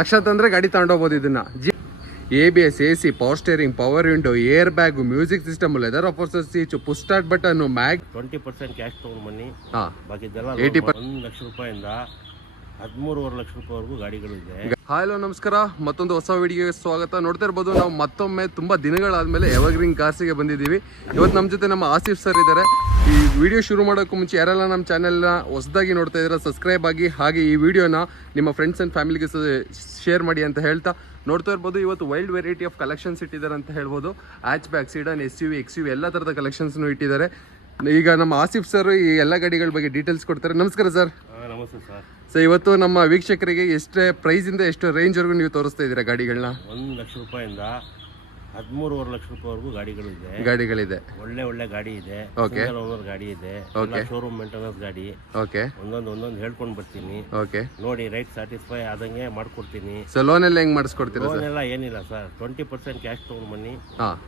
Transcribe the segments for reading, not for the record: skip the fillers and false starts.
ಲಕ್ಷ ತಂದ್ರೆ ಗಾಡಿ ತಗೊಂಡೋಗ್ಬೋದು ಇದನ್ನ. ABS, AC, power steering, power window, air bag, music system, leather upholstery seat, push start button, mag 20% cash ತಗೊಂಡು ಬನ್ನಿ. ಬಾಕಿದೆಲ್ಲ 80% 1 ಲಕ್ಷ ರೂಪಾಯಿಂದ 13.5 ಲಕ್ಷ ರೂಪಾಯಿವರೆಗೂ ಗಾಡಿಗಳು ಇದೆ. ಹಲೋ ನಮಸ್ಕಾರ, ಮತ್ತೊಂದು ಹೊಸ ವಿಡಿಯೋಗೆ ಸ್ವಾಗತ. ನೋಡ್ತಾ ಇರ್ಬೋದು, ನಾವು ಮತ್ತೊಮ್ಮೆ ತುಂಬಾ ದಿನಗಳಾದ್ಮೇಲೆ ಎವರ್ಗ್ರೀನ್ ಕಾರ್ಸಿಗೆ ಬಂದಿದ್ದೀವಿ. ಇವತ್ತು ನಮ್ಮ ಜೊತೆ ನಮ್ಮ ಆಸಿಫ್ ಸರ್ ಇದ್ದಾರೆ. ಈ ವಿಡಿಯೋ ಶುರು ಮಾಡೋಕ್ಕೂ ಮುಂಚೆ ಯಾರೆಲ್ಲ ನಮ್ಮ ಚಾನೆಲ್ನ ಹೊಸದಾಗಿ ನೋಡ್ತಾ ಇದ್ದೀರಾ ಸಬ್ಸ್ಕ್ರೈಬ್ ಆಗಿ, ಹಾಗೆ ಈ ವಿಡಿಯೋನ ನಿಮ್ಮ ಫ್ರೆಂಡ್ಸ್ ಆ್ಯಂಡ್ ಫ್ಯಾಮಿಲಿಗೆ ಶೇರ್ ಮಾಡಿ ಅಂತ ಹೇಳ್ತಾ, ನೋಡ್ತಾ ಇರ್ಬೋದು ಇವತ್ತು ವೈಲ್ಡ್ ವೆರೈಟಿ ಆಫ್ ಕಲೆಕ್ಷನ್ಸ್ ಇಟ್ಟಿದ್ದಾರೆ ಅಂತ ಹೇಳ್ಬೋದು. ಹ್ಯಾಚ್ ಬ್ಯಾಕ್, ಸೀಡನ್, SUV, XUV ಎಲ್ಲ ಥರದ ಕಲೆಕ್ಷನ್ಸ್ನು ಇಟ್ಟಿದ್ದಾರೆ. ಈಗ ನಮ್ಮ ಆಸಿಫ್ ಸರ್ ಈ ಎಲ್ಲ ಗಾಡಿಗಳ ಬಗ್ಗೆ ಡೀಟೇಲ್ಸ್ ಕೊಡ್ತಾರೆ. ನಮಸ್ಕಾರ ಸರ್. ನಮಸ್ತೆ ಸರ್. ಸೊ ಇವತ್ತು ನಮ್ಮ ವೀಕ್ಷಕರಿಗೆ ಎಷ್ಟೇ ಪ್ರೈಸಿಂದ ಎಷ್ಟು ರೇಂಜ್ವರೆಗೂ ನೀವು ತೋರಿಸ್ತಾ ಇದ್ದೀರಾ ಗಾಡಿಗಳನ್ನ? 1 ಲಕ್ಷ ರೂಪಾಯಿಂದ 13.5 ಲಕ್ಷ ರೂಪಾಯಿವರೆಗೂ ಗಾಡಿಗಳಿದೆ. ಒಳ್ಳೆ ಗಾಡಿ ಇದೆ. ಸಿಂಗಲ್ ಓನರ್ ಗಾಡಿ ಇದೆ. ಶೋರೂಮ್ ಮೇಂಟೆನೆನ್ಸ್ ಗಾಡಿ. ಒಂದೊಂದು ಹೇಳ್ಕೊಂಡು ಬರ್ತೀನಿ. ನೋಡಿ ರೈಟ್ ಸ್ಯಾಟಿಸ್ಫೈ ಆದಂಗೆ ಮಾಡ್ಕೊಡ್ತೀನಿ. ಸೊ ಲೋನ್ ಎಲ್ಲ ಹೆಂಗ್ ಮಾಡಿಸ್ಕೊಡ್ತೀರಾ? ಲೋನ್ ಎಲ್ಲ ಏನಿಲ್ಲ ಸರ್, 20% ಕ್ಯಾಶ್ ತಗೊಂಡು ಬನ್ನಿ.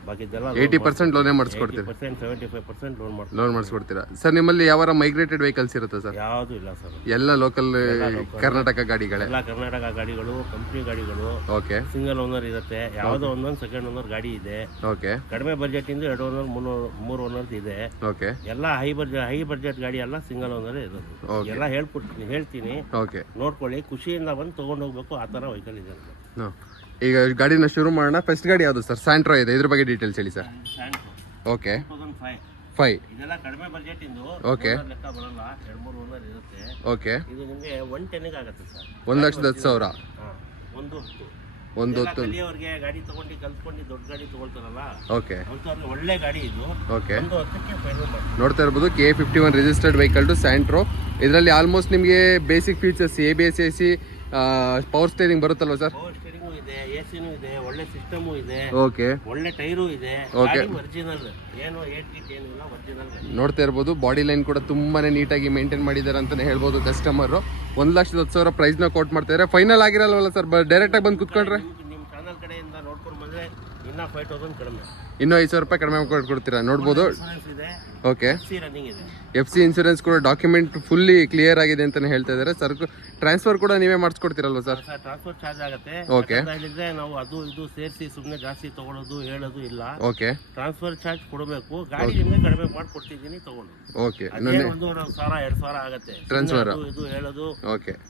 ಬಾಕಿದೆಲ್ಲ 80% ಲೋನೇ ಮಾಡಿಸ್ಕೊಡ್ತೀರಾ? 75% ಲೋನ್ ಮಾಡಿಸ್ಕೊಡ್ತೀರಾ ಸರ್. ನಿಮ್ಮಲ್ಲಿ ಯಾವ ಮೈಗ್ರೇಟೆಡ್ ವೆಹಿಕಲ್ಸ್ ಇರುತ್ತೆ ಸರ್? ಯಾವುದು ಇಲ್ಲ ಸರ್, ಎಲ್ಲ ಲೋಕಲ್ ಕರ್ನಾಟಕ ಗಾಡಿಗಳೇ. ಎಲ್ಲ ಕರ್ನಾಟಕ ಗಾಡಿಗಳು, ಕಂಪ್ನಿ ಗಾಡಿಗಳು. ಸಿಂಗಲ್ ಓನರ್ ಇರುತ್ತೆ. ಯಾವುದೋ ಒಂದೊಂದು ಸೆಕೆಂಡ್ ಓನರ್ ಗಾಡಿ ಇದೆ. ಕಡಿಮೆ ಬಜೆಟ್ ಇಂದ 2 ಓನರ್ 3 ಓನರ್ ಇದೆ. ಎಲ್ಲ ಹೈ ಬಜೆಟ್ ಗಾಡಿ ಎಲ್ಲ ಸಿಂಗಲ್ ಓನರ್ ಇರೋದು. ಎಲ್ಲ ಹೇಳ್ತೀನಿ, ನೋಡ್ಕೊಳ್ಳಿ, ಖುಷಿಯಿಂದ ಬಂದು ತಗೊಂಡು ಹೋಗ್ಬೇಕು. ಆ ತರ ವೆಹಿಕಲ್ ಇದೆ. ಈಗ ಗಾಡಿನ ಶುರು ಮಾಡೋಣ. ಫಸ್ಟ್ ಗಾಡಿ ಯಾವುದು ಸರ್? ಸ್ಯಾಂಟ್ರೋ ಇದೆ, ಇದ್ರ ಬಗ್ಗೆ ಡೀಟೇಲ್ಸ್ ಹೇಳಿ ಸರ್. ಓಕೆ, 2005 ಇದೆಲ್ಲ ಕಡಿಮೆ ಬಜೆಟ್ ಇಂದು. ಲೆಕ್ಕ ಬರಲ್ಲ, 2-3 ಓನರ್ ಇರುತ್ತೆ. ಓಕೆ, ಇದು ನಿಮಗೆ 110 ಗೆ ಆಗುತ್ತೆ ಸರ್. 1,10,000. ಒಂದು ಕಲಿಯೋರ್ಗೆ ಗಾಡಿ ತಗೊಂಡು ಕಲ್ತ್ಕೊಂಡು ದೊಡ್ಡ ಗಾಡಿ ತಗೊಳ್ತಾರಲ್ಲ, ಅಂತವ್ರಿಗೆ ಒಳ್ಳೆ ಗಾಡಿ ಇದು. ನೋಡ್ತಾ ಇರ್ಬೋದು, K51 registered vehicle to Santro. ಇದರಲ್ಲಿ ಆಲ್ಮೋಸ್ಟ್ ನಿಮಗೆ basic features ABS, AC, power steering ಬರುತ್ತಲ್ವಾ ಸರ್? ಪವರ್ ಸ್ಟೇರಿಂಗ್ ಇದೆ, ACನೂ ಇದೆ, ಒಳ್ಳೆ ಸಿಸ್ಟಮು ಇದೆ, ಒಳ್ಳೆ ಟೈರು ಇದೆ. ಒರಿಜಿನಲ್, ಏನು ಏನಿಲ್ಲ, ಒರಿಜಿನಲ್. ನೋಡ್ತಾ ಇರ್ಬೋದು, ಬಾಡಿ ಲೈನ್ ಕೂಡ ತುಂಬಾನೇ ನೀಟಾಗಿ ಮೇಂಟೈನ್ ಮಾಡಿದ್ದಾರೆ ಅಂತಾನೆ ಹೇಳ್ಬೋದು. ಕಸ್ಟಮರ್ 1,10,000 ಪ್ರೈಸ್ ನ ಕೋಟ್ ಮಾಡ್ತಾರೆ. ಫೈನಲ್ ಆಗಿರಲ್ವಲ್ಲ ಸರ್? ಡೈರೆಕ್ಟ್ ಆಗಿ ಬಂದು ಕುತ್ಕೊಂಡ್ರೆ ನಿಮ್ಮ ಚಾನಲ್ ಕಡೆಯಿಂದ ನೋಡ್ಕೊಂಡು ಬಂದ್ರೆ ಇನ್ನ 5,000 ಕಡಿಮೆ, ಇನ್ನೂ 5,000 ರೂಪಾಯಿ ಕಡಿಮೆ ಕೊಡ್ತೀರಾ. ನೋಡ್ಬೋದು. ಓಕೆ, FC ಇನ್ಸೂರೆನ್ಸ್ ಕೂಡ ಡಾಕ್ಯುಮೆಂಟ್ ಫುಲ್ಲಿ ಕ್ಲಿಯರ್ ಆಗಿದೆ ಅಂತಾನೆ ಹೇಳ್ತಾ ಇದ್ದಾರೆ ಸರ್. ಟ್ರಾನ್ಸ್ಫರ್ ಕೂಡ ನೀವೇ ಮಾಡಿಸ್ಕೊಡ್ತೀರಲ್ವಾ ಸರ್? ಟ್ರಾನ್ಸ್ಫರ್ ಚಾರ್ಜ್ ಆಗುತ್ತೆ. ನಾವು ಅದು ಇದು ಸೇರಿಸಿ ಸುಮ್ಮನೆ ಜಾಸ್ತಿ ತಗೊಳ್ಳೋದು ಹೇಳೋದು ಇಲ್ಲ. ಟ್ರಾನ್ಸ್ಫರ್ ಚಾರ್ಜ್ ಕೊಡಬೇಕು. ಗಾಡಿ ನಿಮಗೆ ಕಡಿಮೆ ಮಾಡ್ಕೊಡ್ತಿದ್ದೀನಿ, ತಗೊಂಡು. ಓಕೆ, 1,000-2,000 ಆಗುತ್ತೆ ಟ್ರಾನ್ಸ್ಫರ್. ಇದು ಹೇಳೋದು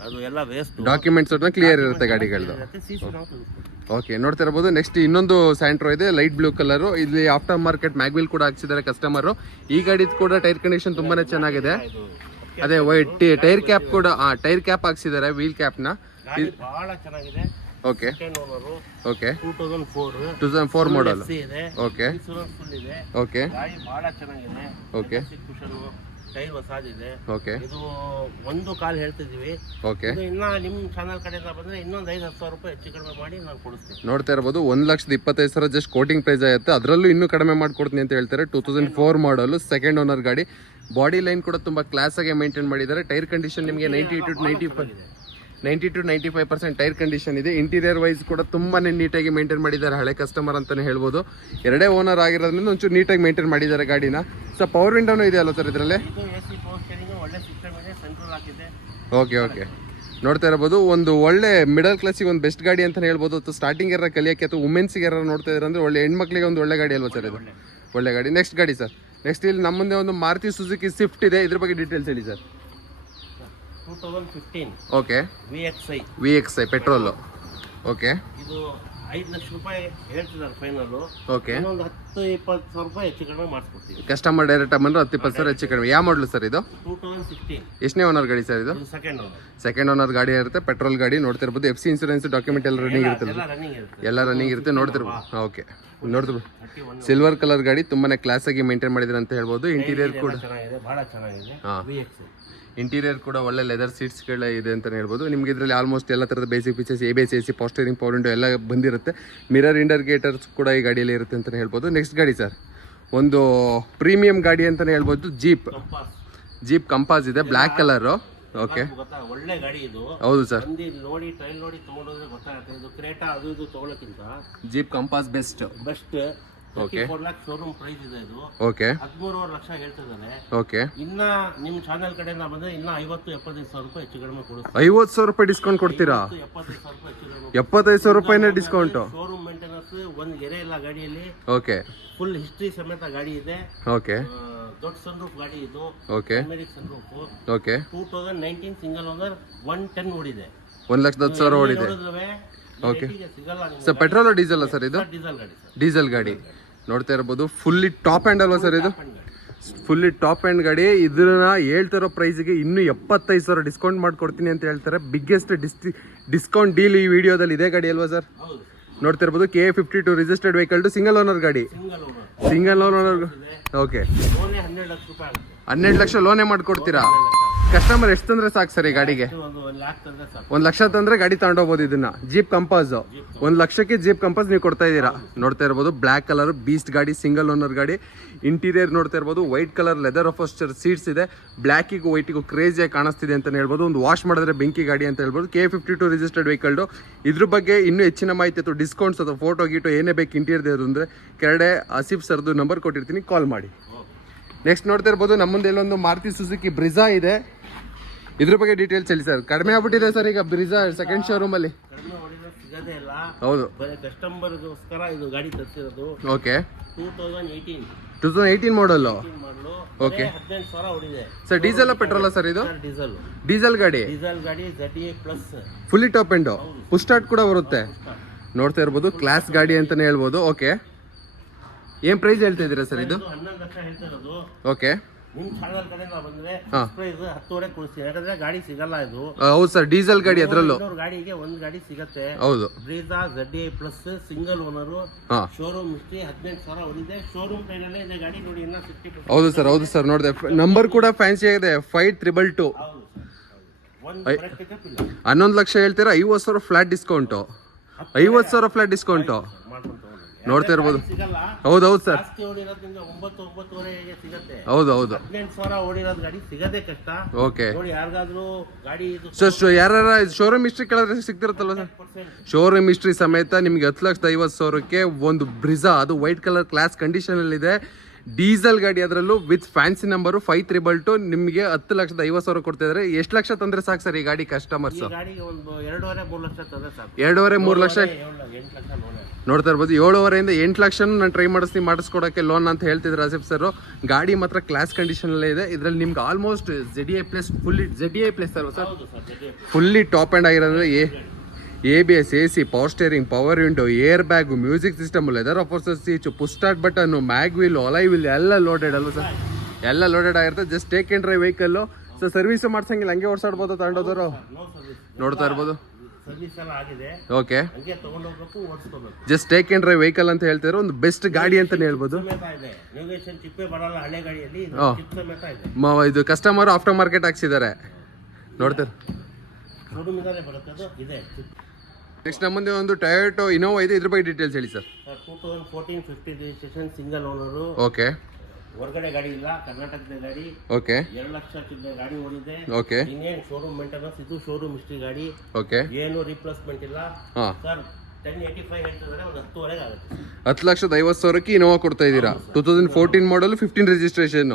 ಅದು ಎಲ್ಲ ವೇಸ್ಟ್. ಡಾಕ್ಯುಮೆಂಟ್ಸ್ ಕ್ಲಿಯರ್ ಇರುತ್ತೆ ಗಾಡಿಗಳದ್ದು. ಓಕೆ, ನೋಡ್ತಾ ಇರಬಹುದು. ನೆಕ್ಸ್ಟ್ ಇನ್ನೊಂದು ಸ್ಯಾಂಟ್ರೋ ಇದೆ, ಲೈಟ್ ಬ್ಲೂ ಕಲರ್. ಇಲ್ಲಿ ಆಫ್ಟರ್ ಮಾರ್ಕೆಟ್ ಮ್ಯಾಗ್ವಿಲ್ ಕೂಡ ಹಾಕ್ಸಿದ್ದಾರೆ ಕಸ್ಟಮರ್. ಈ ಗಾಡಿ ಕೂಡ ಟೈರ್ ಕಂಡೀಷನ್ ತುಂಬಾನೇ ಚೆನ್ನಾಗಿದೆ. ಅದೇ ವೈಟ್ ಟೈರ್ ಕ್ಯಾಪ್ ಕೂಡ ಟೈರ್ ಕ್ಯಾಪ್ ಹಾಕ್ಸಿದ್ದಾರೆ, ವೀಲ್ ಕ್ಯಾಪ್ ನ. ಬಹಳ ಚೆನ್ನಾಗಿದೆ. Okay, 2004 model. ಓಕೆ, ಓಕೆ, ಗಾಡಿ ಬಹಳ ಚೆನ್ನಾಗಿದೆ. Okay, tyre ಹೊಸದಿದೆ. ಓಕೆ, ಇದು ಒಂದು ಕಾಲ್ ಹೇಳ್ತಿದೀವಿ. ಓಕೆ, ಇನ್ನ ನಿಮ್ಮ ಚಾನಲ್ ಕಡೆಯಿಂದ ಬಂದ್ರೆ ಇನ್ನೊಂದು 5,000 ರೂಪಾಯಿ ಹೆಚ್ಚು ಕಡಿಮೆ ಮಾಡಿ ನಾನು ಕೊಡಿಸ್ತೀನಿ. ನೋಡ್ತಾ ಇರಬಹುದು, 1,25,000 ಜಸ್ಟ್ ಕೋಟಿಂಗ್ ಪ್ರೈಸ್ ಆಗುತ್ತೆ. ಅದರಲ್ಲೂ ಇನ್ನೂ ಕಡಿಮೆ ಮಾಡ್ಕೊಡ್ತೀನಿ ಅಂತ ಹೇಳ್ತಾರೆ. 2004 ಮಾಡಲ್, ಸೆಕೆಂಡ್ ಓನರ್ ಗಾಡಿ. ಬಾಡಿ ಲೈನ್ ಕೂಡ ತುಂಬಾ ಕ್ಲಾಸ್ ಆಗಿ ಮೇಂಟೈನ್ ಮಾಡಿದ್ದಾರೆ. ಟೈರ್ ಕಂಡೀಷನ್ ನಿಮಗೆ 90 to 95% ಟೈರ್ ಕಂಡೀಷನ್ ಇದೆ. ಇಂಟೀರಿಯರ್ ವೈಸ್ ಕೂಡ ತುಂಬಾನೇ ನೀಟಾಗಿ ಮೇಂಟೈನ್ ಮಾಡಿದ್ದಾರೆ. ಹಳೆ ಕಸ್ಟಮರ್ ಅಂತಾನೆ ಹೇಳ್ಬೋದು. 2 ಓನರ್ ಆಗಿರೋದ್ರಿಂದ ಒಂಚೂರು ನೀಟಾಗಿ ಮೇಂಟೈನ್ ಮಾಡಿದ್ದಾರೆ ಗಾಡಿನ. ಸೊ ಪವರ್ ವಿಂಡೋನು ಇದೆ ಅಲ್ಲ ಸರ್ ಇದರಲ್ಲಿ? ಓಕೆ, ನೋಡ್ತಾ ಇರಬಹುದು, ಒಂದು ಒಳ್ಳೆ ಮಿಡಲ್ ಕ್ಲಾಸಿಗೆ ಒಂದು ಬೆಸ್ಟ್ ಗಾಡಿ ಅಂತಾನೆ ಹೇಳ್ಬೋದು. ಅಥವಾ ಸ್ಟಾರ್ಟಿಂಗ್ ಯಾರು ಕಲಿಯೋಕೆ ಅಥವಾ ವುಮೆನ್ಸ್ಗೆ ಯಾರು ನೋಡ್ತಾ ಇದ್ದಾರೆ ಅಂದ್ರೆ ಒಳ್ಳೆ ಹೆಣ್ಮಕ್ಳಿಗೆ ಒಂದು ಒಳ್ಳೆ ಗಾಡಿ ಅಲ್ವಾ ಸರ್ ಇದು? ಒಳ್ಳೆ ಗಾಡಿ. ನೆಕ್ಸ್ಟ್ ಗಾಡಿ ಸರ್. ನೆಕ್ಸ್ಟ್ ಇಲ್ಲಿ ನಮ್ಮ ಮುಂದೆ ಒಂದು ಮಾರುತಿ ಸುಜುಕಿ ಸ್ವಿಫ್ಟ್ ಇದೆ. ಇದ್ರ ಬಗ್ಗೆ ಡೀಟೇಲ್ಸ್ ಹೇಳಿ sir. 2015 okay, VXI petrol. Okay, ಇದು 5 ಲಕ್ಷ ರೂಪಾಯಿ ಹೇಳ್ತಿದ್ದಾರೆ ಫೈನಲ್. ಓಕೆ, ಇನ್ನೊಂದು 10-20,000 ರೂಪಾಯಿ ಹೆಚ್ಚು ಕಡಿಮೆ ಮಾಡಿಸ್ಕೊಡ್ತೀವಿ. ಕಸ್ಟಮರ್ ಡೈರೆಕ್ಟ್ ಬಂದ್ರೆ 10-20,000 ಹೆಚ್ಚು ಕಡಿಮೆ. ಯಾವ ಮಾಡಲು ಸರ್ ಇದು? 2016. ಎಷ್ಟನೇ ಓನರ್ ಗಾಡಿ ಸರ್ ಇದು? ಸೆಕೆಂಡ್ ಓನರ್ ಗಾಡಿ ಇರುತ್ತೆ, ಪೆಟ್ರೋಲ್ ಗಾಡಿ. ನೋಡ್ತಿರ್ಬೋದು, FC ಇನ್ಸೂರೆನ್ಸ್ ಡಾಕ್ಯುಮೆಂಟ್ ಎಲ್ಲ ರನ್ನಿಂಗ್ ಇರುತ್ತೆ. ಎಲ್ಲ ರನ್ನಿಂಗ್ ಇರುತ್ತೆ. ನೋಡ್ತಿರ್ಬೋದು. ಓಕೆ, ನೋಡ್ತಿರ್ಬೋದು, ಸಿಲ್ವರ್ ಕಲರ್ ಗಾಡಿ. ತುಂಬಾನೇ ಕ್ಲಾಸ್ ಆಗಿ ಮೇಂಟೈನ್ ಮಾಡಿದ್ರೆ ಅಂತ ಹೇಳ್ಬೋದು. ಇಂಟೀರಿಯರ್ ಕೂಡ ಬಹಳ ಚೆನ್ನಾಗಿದೆ. ಇಂಟೀರಿಯರ್ ಕೂಡ ಒಳ್ಳೆ ಲೆದರ್ ಸೀಟ್ಸ್ಗಳ ಇದೆ ಅಂತ ಹೇಳ್ಬೋದು. ನಿಮ್ಗೆ ಇದರಲ್ಲಿ ಆಲ್ಮೋಸ್ಟ್ ಎಲ್ಲ ಥರದ basic features ABS, AC, power steering, power window ಎಲ್ಲ ಬಂದಿರುತ್ತೆ. ಮಿರರ್ ಇಂಡಿಕೇಟರ್ಸ್ ಕೂಡ ಈ ಗಾಡಿಯಲ್ಲಿ ಇರುತ್ತೆ ಅಂತ ಹೇಳ್ಬೋದು. ನೆಕ್ಸ್ಟ್ ಗಾಡಿ ಸರ್, ಒಂದು ಪ್ರೀಮಿಯಂ ಗಾಡಿ ಅಂತಾನೆ ಹೇಳ್ಬೋದು. ಜೀಪ್ ಕಂಪಾಸ್ ಇದೆ, ಬ್ಲ್ಯಾಕ್ ಕಲರ್. ಓಕೆ, ಒಳ್ಳೆ ಗಾಡಿ ಇದು. ಹೌದು ಸರ್, ನೋಡಿ ಟ್ರೈಲ್ ನೋಡಿ ತಗೊಂಡ್ರೆ ಗೊತ್ತಾಗುತ್ತೆ. ಇದು ಕ್ರೇಟಾ ಅದು ಇದು ತಗೊಳ್ಳೋಕ್ಕಿಂತ Jeep Compass best. Okay 4 lakh showroom price ಇದೆ ಇದು. ಓಕೆ 13.5 ಲಕ್ಷ ಹೇಳ್ತಿದ್ದಾರೆ. ಓಕೆ ಇನ್ನ ನಿಮ್ಮ ಚಾನೆಲ್ ಕಡೆಯಿಂದ ಬಂದ್ರೆ ಇನ್ನ 50-75 ಸಾವಿರ ರೂಪಾಯಿ ಹೆಚ್ಚು ಕಡಿಮೆ ಕೊಡುತ್ತೆ. 50,000 ರೂಪಾಯಿ ಡಿಸ್ಕೌಂಟ್ ಕೊಡ್ತೀರಾ? 75 ಸಾವಿರ ರೂಪಾಯಿ ಹೆಚ್ಚು ಕಡಿಮೆ. 75,000 ರೂಪಾಯಿನೇ ಡಿಸ್ಕೌಂಟು. ಶೋರೂಮ್ ಮೇಂಟೆನೆನ್ಸ್ ಒಂದು ಗೆರೆ ಇಲ್ಲ ಗಾಡಿಯಲ್ಲಿ. ಓಕೆ ಫುಲ್ ಹಿಸ್ಟ್ರಿ ಸಮೇತ ಗಾಡಿ ಇದೆ. ಓಕೆ ದೊಡ್ಡ ಸನ್ರೂಫ್ ಗಾಡಿ ಇದು. Okay ಅಮೆರಿಕ್ sunroof. Okay 2019 single owner 110 ಓಡಿದೆ. 1,10,000 ಓಡಿದೆ. Okay sir petrol diesel sir ಇದು? ಡೀಸೆಲ್ ಗಾಡಿ ಸರ್. ಡೀಸೆಲ್ ಗಾಡಿ ನೋಡ್ತಾ ಇರ್ಬೋದು. ಫುಲ್ಲಿ ಟಾಪ್ ಹ್ಯಾಂಡ್ ಅಲ್ವಾ ಸರ್ ಇದು? ಫುಲ್ಲಿ ಟಾಪ್ ಹ್ಯಾಂಡ್ ಗಾಡಿ. ಇದನ್ನ ಹೇಳ್ತಿರೋ ಪ್ರೈಸ್ಗೆ ಇನ್ನೂ 75,000 ಡಿಸ್ಕೌಂಟ್ ಮಾಡ್ಕೊಡ್ತೀನಿ ಅಂತ ಹೇಳ್ತಾರೆ. ಬಿಗ್ಗೆಸ್ಟ್ ಡಿಸ್ಕೌಂಟ್ ಡೀಲ್ ಈ ವಿಡಿಯೋದಲ್ಲಿ ಇದೆ ಗಾಡಿ ಅಲ್ವಾ ಸರ್? ಹೌದು. ನೋಡ್ತಾ ಇರ್ಬೋದು KA52 registered vehicle to single owner ಗಾಡಿ. Single owner. ಓಕೆ 12 ಲಕ್ಷ ರೂಪಾಯಿ ಆಗುತ್ತೆ. 12 ಲಕ್ಷ ಲೋನೇ ಮಾಡ್ಕೊಡ್ತೀರಾ? ಕಸ್ಟಮರ್ ಎಷ್ಟು ತಂದ್ರೆ ಸಾಕು ಸರ್ ಈ ಗಾಡಿಗೆ? 1 ಲ್ಯಾಕ್ ತಂದ್ರೆ ಸಾಕು. 1 ಲಕ್ಷ ತಂದ್ರೆ ಗಾಡಿ ತಗೊಂಡೋಗ್ಬೋದು. ಇದನ್ನ ಜೀಪ್ ಕಂಪಾಸ್ 1 ಲಕ್ಷಕ್ಕೆ ಜೀಪ್ ಕಂಪಾಸ್ ನೀವು ಕೊಡ್ತಾ ಇದ್ದೀರಾ. ನೋಡ್ತಾ ಇರ್ಬೋದು ಬ್ಲ್ಯಾಕ್ ಕಲರ್ ಬೀಸ್ಟ್ ಗಾಡಿ, ಸಿಂಗಲ್ ಓನರ್ ಗಾಡಿ. ಇಂಟೀರಿಯರ್ ನೋಡ್ತಾ ಇರ್ಬೋದು ವೈಟ್ ಕಲರ್ ಲೆದರ್ ಅಫೋಸ್ಚರ್ ಸೀಟ್ಸ್ ಇದೆ. ಬ್ಲ್ಯಾಕಿಗೂ ವೈಟಿಗೂ ಕ್ರೇಜಿಯಾಗಿ ಕಾಣಿಸ್ತಿದೆ ಅಂತ ಹೇಳ್ಬೋದು. ಒಂದು ವಾಶ್ ಮಾಡಿದ್ರೆ ಬೆಂಕಿ ಗಾಡಿ ಅಂತ ಹೇಳ್ಬೋದು. KA52 registered vehicle. ಇದ್ರ ಬಗ್ಗೆ ಇನ್ನೂ ಹೆಚ್ಚಿನ ಮಾಹಿತಿ ಅಥವಾ ಡಿಸ್ಕೌಂಟ್ಸ್ ಅಥವಾ ಫೋಟೋ ಗೀಟೋ ಏನೇ ಬೇಕು ಇಂಟೀರಿಯರ್ ಅಂದರೆ ಕೆಳಗಡೆ ಆಸಿಫ್ ಸರ್ದು ನಂಬರ್ ಕೊಟ್ಟಿರ್ತೀನಿ, ಕಾಲ್ ಮಾಡಿ. ನೆಕ್ಸ್ಟ್ ನೋಡ್ತಾ ಇರ್ಬೋದು ನಮ್ಮ ಮುಂದೆ ಇಲ್ಲೊಂದು ಮಾರುತಿ ಸುಜುಕಿ ಬ್ರಿಜಾ ಇದೆ. ಇದ್ರ ಬಗ್ಗೆ ಡೀಟೇಲ್ಸ್ ಹೇಳಿ ಸರ್. ಕಡಿಮೆ ಆಗ್ಬಿಟ್ಟಿದೆ ಸರ್ ಈಗ ಬ್ರಿಜಾ ಸೆಕೆಂಡ್ ಶೋರೂಮ್ ಅಲ್ಲಿ. ಕಡಿಮೆ ಹೊಡಿದ್ರೆ ಸಿಗದೇ ಇಲ್ಲ. ಹೌದು, ಬರೀ ಕಸ್ಟಮರ್ಗೋಸ್ಕರ ಇದು ಗಾಡಿ ತರಿಸಿರೋದು. ಓಕೆ 2018 ಮಾಡಲು. ಮಾಡಲು. ಓಕೆ 18,000 ಹೊಡಿದೆ ಸರ್. ಡೀಸೆಲ್ ಪೆಟ್ರೋಲ್ ಸರ್ ಇದು? ಡೀಸೆಲ್ ಗಾಡಿ. ZDA plus fully top end push start ಕೂಡ ಬರುತ್ತೆ. ನೋಡ್ತಾ ಇರ್ಬೋದು ಕ್ಲಾಸ್ ಗಾಡಿ ಅಂತಾನೆ ಹೇಳ್ಬೋದು. ಓಕೆ ಏನ್ ಪ್ರೈಸ್ ಹೇಳ್ತಾ ಇದ್ದೀರಾ ಸರ್ ಇದು? 11 ಲಕ್ಷ ಹೇಳ್ತಿರೋದು. ಓಕೆ ನಿಮ್ ಚಾನಲ್ ಕಡೆಯಿಂದ ಬಂದ್ರೆ ಪ್ರೈಸ್ 10,000 ಕೊಡ್ತೀನಿ. ಯಾಕಂದ್ರೆ ಗಾಡಿ ಸಿಗಲ್ಲ ಇದು. ಹೌದು ಸರ್, ಡೀಸೆಲ್ ಗಾಡಿ ಅದ್ರಲ್ಲೂ. ಗಾಡಿಗೆ ಒಂದು ಗಾಡಿ ಸಿಗತ್ತೆ. ಹೌದು, Brezza ZDA plus single owner. Showroom history 18,000 ಹೊಡಿದೆ. ಶೋರೂಮ್ ಟೈನಲ್ಲೇ ಇದೆ ಗಾಡಿ ನೋಡಿ. ಇನ್ನ 60%. ಹೌದು ಸರ್, ಹೌದು ಸರ್. ನೋಡಿದೆ ನಂಬರ್ ಕೂಡ ಫ್ಯಾನ್ಸಿ ಆಗಿದೆ 5322. 11 ಲಕ್ಷ ಹೇಳ್ತೀರಾ? 50,000 ಫ್ಲಾಟ್ ಡಿಸ್ಕೌಂಟು. 50,000 ಫ್ಲಾಟ್ ಡಿಸ್ಕೌಂಟು ನೋಡ್ತಾ ಇರ್ಬೋದು. ಹೌದೌದು ಸರ್, ಹೌದು ಹೌದು. 18,000 ಓಡಿರೋದು ಗಾಡಿ ಸಿಗದೆ ಕಷ್ಟ. ಓಕೆ ನೋಡಿ ಯಾರಿಗಾದ್ರೂ ಗಾಡಿ ಸರ್ ಯಾರ ಶೋರೂಮ್ ಹಿಸ್ಟ್ರಿ ಕೇಳಿದ್ರೆ ಸಿಗ್ತಿರುತ್ತಲ್ವ ಸರ್? ಶೋರೂಮ್ ಹಿಸ್ಟ್ರಿ ಸಮೇತ ನಿಮಗೆ 10,50,000ಕ್ಕೆ ಒಂದು ಬ್ರಿಜಾ, ಅದು ವೈಟ್ ಕಲರ್ ಕ್ಲಾಸ್ ಕಂಡೀಷನ್ ಅಲ್ಲಿ ಇದೆ. ಡೀಸೆಲ್ ಗಾಡಿ, ಅದರಲ್ಲೂ ವಿತ್ ಫ್ಯಾನ್ಸಿ ನಂಬರು 5322. ನಿಮಗೆ 10,50,000 ಕೊಡ್ತಾ ಇದ್ದಾರೆ. ಎಷ್ಟು ಲಕ್ಷ ತಂದ್ರೆ ಸಾಕು ಸರ್ ಈ ಗಾಡಿ ಕಸ್ಟಮರ್ಸ್? ಗಾಡಿಗೆ ಒಂದು 2.5-3 ಲಕ್ಷ ತಂದ್ರೆ ಸಾಕು. 2.5-3 ಲಕ್ಷ 8 ಲಕ್ಷ ಲೋನ್ ನೋಡ್ತಾ ಇರ್ಬೋದು. 7.5 8 ಲಕ್ಷ ನಾನು ಟ್ರೈ ಮಾಡಿಸ್ಕೊಡಕ್ಕೆ ಲೋನ್ ಅಂತ ಹೇಳ್ತಿದ್ರು ಆಸಿಫ್ ಸರ್. ಗಾಡಿ ಮಾತ್ರ ಕ್ಲಾಸ್ ಕಂಡೀಷನ್ ಅಲ್ಲೇ ಇದೆ. ಇದರಲ್ಲಿ ನಿಮ್ಗೆ almost ZDA plus fully ZDA plus ಅಲ್ವಾ ಸರ್? ಫುಲ್ಲಿ ಟಾಪ್ ಆ್ಯಂಡ್ ಆಗಿರೋದ್ರೆ ABS, AC, power steering, power window, air bag, music system, leather ಅಫೋರ್ಸರ್ seat, push start button, mag wheel, alloy wheel ಎಲ್ಲ loaded ಅಲ್ವಾ sir? ಎಲ್ಲ loaded ಆಗಿರುತ್ತೆ. Just take and drive vehicle. So service ಮಾಡ್ಸಂಗಿಲ್ಲ, ಹಂಗೆ ಓಡಿಸಾಡ್ಬೋದು ತಗೊಂಡೋದವರು. ನೋಡ್ತಾ ಇರ್ಬೋದು. Okay just take and drive vehicle ಅಂತ ಹೇಳ್ತಾರೆ. ಒಂದು ಬೆಸ್ಟ್ ಗಾಡಿ ಅಂತಾನೆ ಹೇಳ್ಬೋದು. ಇದು ಕಸ್ಟಮರ್ ಆಫ್ಟರ್ ಮಾರ್ಕೆಟ್ ಹಾಕ್ಸಿದ್ದಾರೆ. ನೋಡ್ತಾರೆ. ನೆಕ್ಸ್ಟ್ ನಮ್ಮ ಮುಂದೆ ಒಂದು ಟೊಯೋಟೋ ಇನೋವಾ ಇದೆ. ಇದ್ರ ಬಗ್ಗೆ ಡೀಟೇಲ್ಸ್ ಹೇಳಿ sir. 2014 50 registration single owner. Okay ಹೊರಗಡೆ ಗಾಡಿ ಇಲ್ಲ, ಕರ್ನಾಟಕದ ಗಾಡಿ. ಓಕೆ 2 ಲಕ್ಷ ಗಾಡಿ ಓಡಿದೆ. ಓಕೆ ಇನ್ನೇನು ಶೋರೂಮ್ ಮೇಂಟೆನೆನ್ಸ್, ಇದು ಶೋರೂಮ್ ಹಿಸ್ಟ್ರಿ ಗಾಡಿ. ಓಕೆ ಏನು ರಿಪ್ಲೇಸ್ಮೆಂಟ್ ಇಲ್ಲ ಸರ್. 1085 ಹೇಳ್ತಿದ್ದಾರೆ, ಒಂದು 10,000 ಆಗುತ್ತೆ. 10,50,000ಕ್ಕೆ ಇನೋವಾ ಕೊಡ್ತಾ ಇದ್ದೀರಾ. 2014 ಮಾಡಲ್ 15 ರಿಜಿಸ್ಟ್ರೇಷನ್.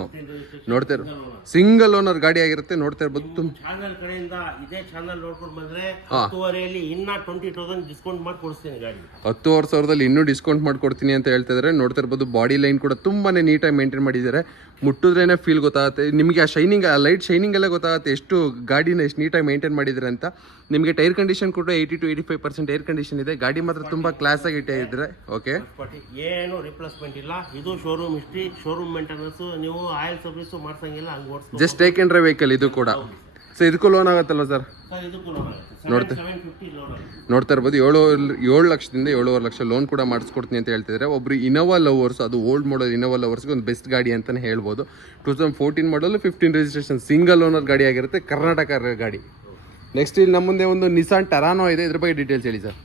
ನೋಡ್ತಾ ಇರೋ ಸಿಂಗಲ್ ಓನರ್ ಗಾಡಿ ಆಗಿರುತ್ತೆ. ನೋಡ್ತಾ ಇರ್ಬೋದು. ಚಾನಲ್ ಕಡೆಯಿಂದ ಇದೇ ಚಾನಲ್ ನೋಡ್ಕೊಂಡು ಬಂದ್ರೆ 10,000 ಇನ್ನ 20,000 ಡಿಸ್ಕೌಂಟ್ ಮಾಡಿ ಕೊಡ್ತೀನಿ ಗಾಡಿ. 10,000 ಇನ್ನೂ ಡಿಸ್ಕೌಂಟ್ ಮಾಡ್ಕೊಡ್ತೀನಿ ಅಂತ ಹೇಳ್ತಾ ಇದ್ದಾರೆ. ನೋಡ್ತಾ ಇರ್ಬೋದು ಬಾಡಿ ಲೈನ್ ಕೂಡ ತುಂಬಾನೇ ನೀಟಾಗಿ ಮೇಂಟೈನ್ ಮಾಡಿದ್ದಾರೆ. ಮುಟ್ಟಿದ್ರೇನೆ ಫೀಲ್ ಗೊತ್ತಾಗುತ್ತೆ ನಿಮಗೆ. ಆ ಶೈನಿಂಗ್, ಆ ಲೈಟ್ ಶೈನಿಂಗ್ ಎಲ್ಲ ಗೊತ್ತಾಗುತ್ತೆ ಎಷ್ಟು ಗಾಡಿನ ಎಷ್ಟು ನೀಟಾಗಿ ಮೇಂಟೈನ್ ಮಾಡಿದ್ದಾರೆ ಅಂತ. ನಿಮಗೆ ಟೈರ್ ಕಂಡೀಷನ್ ಕೂಡ 80 to 85% ಏರ್ ಕಂಡೀಷನ್ ಇದೆ. ಗಾಡಿ ಮಾತ್ರ ತುಂಬಾ ಕ್ಲಾಸ್ ಆಗಿ ಇಟ್ಟಿದ್ದಾರೆ. ಓಕೆ ಏನು ರಿಪ್ಲೇಸ್ಮೆಂಟ್ ಇಲ್ಲ. ಇದು ಶೋರೂಮ್ ಹಿಸ್ಟ್ರಿ, ಶೋರೂಮ್ ಮೇಂಟೆನೆನ್ಸ್. ನೀವು ಆಯಿಲ್ ಸರ್ವಿಸ್ ಮಾಡ್ಸಂಗಿಲ್ಲ, ಹಂಗೆ ಓಡಿಸ್ಕೊ. Just take and drive vehicle ಇದು ಕೂಡ. ಸೊ ಇದಕ್ಕೂ ಲೋನ್ ಆಗುತ್ತಲ್ವ ಸರ್? ನೋಡ್ತಾ ಇರ್ಬೋದು. 7 ಲಕ್ಷದಿಂದ 7.5 ಲಕ್ಷ ಲೋನ್ ಕೂಡ ಮಾಡಿಸ್ಕೊಡ್ತೀನಿ ಅಂತ ಹೇಳ್ತಿದ್ದಾರೆ. ಒಬ್ರು ಇನೋವಾ ಲವರ್ಸ್, ಅದು ಓಲ್ಡ್ ಮಾಡಲ್ ಇನೋವಾ ಲವರ್ಸ್ಗೆ ಒಂದು ಬೆಸ್ಟ್ ಗಾಡಿ ಅಂತಾನೆ ಹೇಳ್ಬೋದು. 2014 ಮಾಡಲ್ 15 ರಿಜಿಸ್ಟ್ರೇಷನ್ ಸಿಂಗಲ್ ಓನರ್ ಗಾಡಿ ಆಗಿರುತ್ತೆ. ಕರ್ನಾಟಕ ಗಾಡಿ. ನೆಕ್ಸ್ಟ್ ಇಲ್ಲಿ ನಮ್ಮ ಮುಂದೆ ಒಂದು ನಿಸಾನ್ ಟರಾನೋ ಇದೆ. ಇದ್ರ ಬಗ್ಗೆ ಡೀಟೇಲ್ಸ್ ಹೇಳಿ ಸರ್.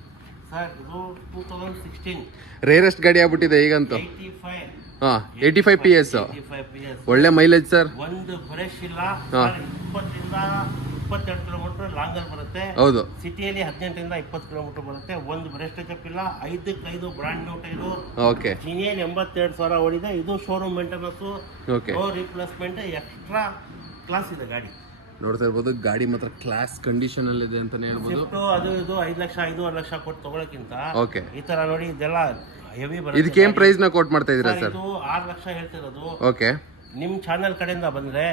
2016 ರೇರೆಸ್ಟ್ ಗಾಡಿ ಆಗ್ಬಿಟ್ಟಿದೆ ಈಗಂತೂ. 85 PS ಒಳ್ಳೆ ಮೈಲೇಜ್ ಸರ್. ಒಂದು ಫ್ರೆಶ್ ಇಲ್ಲ. 20ರಿಂದ 22 ಕಿಲೋಮೀಟರ್ ಲಾಂಗಲ್ಲಿ ಬರುತ್ತೆ. ಹೌದು. ಸಿಟಿಯಲ್ಲಿ 18ರಿಂದ 20 ಕಿಲೋಮೀಟರ್ ಬರುತ್ತೆ. ಒಂದು ಬ್ರೇಕ್ ಟಚ್ ಇಲ್ಲ, 5 ಬ್ರಾಂಡ್ ನ್ಯೂ ಟೈರು. ಓಕೆ. ಇನ್ನೇನು 82,000 ಓಡಿದೆ. ಇದು showroom maintenance, okay, no replacement, extra class ಇದೆ ಗಾಡಿ. ನೋಡ್ತಾ ಇರ್ಬೋದು ಗಾಡಿ ಮಾತ್ರ ಕ್ಲಾಸ್ ಕಂಡೀಷನ್ ಅಲ್ಲಿ ಇದೆ ಅಂತಾನೆ ಹೇಳ್ಬೋದು. ಸ್ವಿಫ್ಟ್ ಅದು ಇದು 5 ಲಕ್ಷ 5.5 ಲಕ್ಷ ಕೊಟ್ಟು ತಗೊಳಕ್ಕಿಂತ ಓಕೆ, ಈ ತರ ನೋಡಿ ಇದೆಲ್ಲ ಹೆವಿ ಬರುತ್ತೆ. ಇದಕ್ಕೆ ಏನ್ ಪ್ರೈಸ್ ನ ಕೋಟ್ ಮಾಡ್ತಾ ಇದೀರಾ ಸರ್? ಇದು 6 ಲಕ್ಷ ಹೇಳ್ತಿರೋದು. ಓಕೆ. ನಿಮ್ ಚಾನೆಲ್ ಕಡೆಯಿಂದ ಬಂದ್ರೆ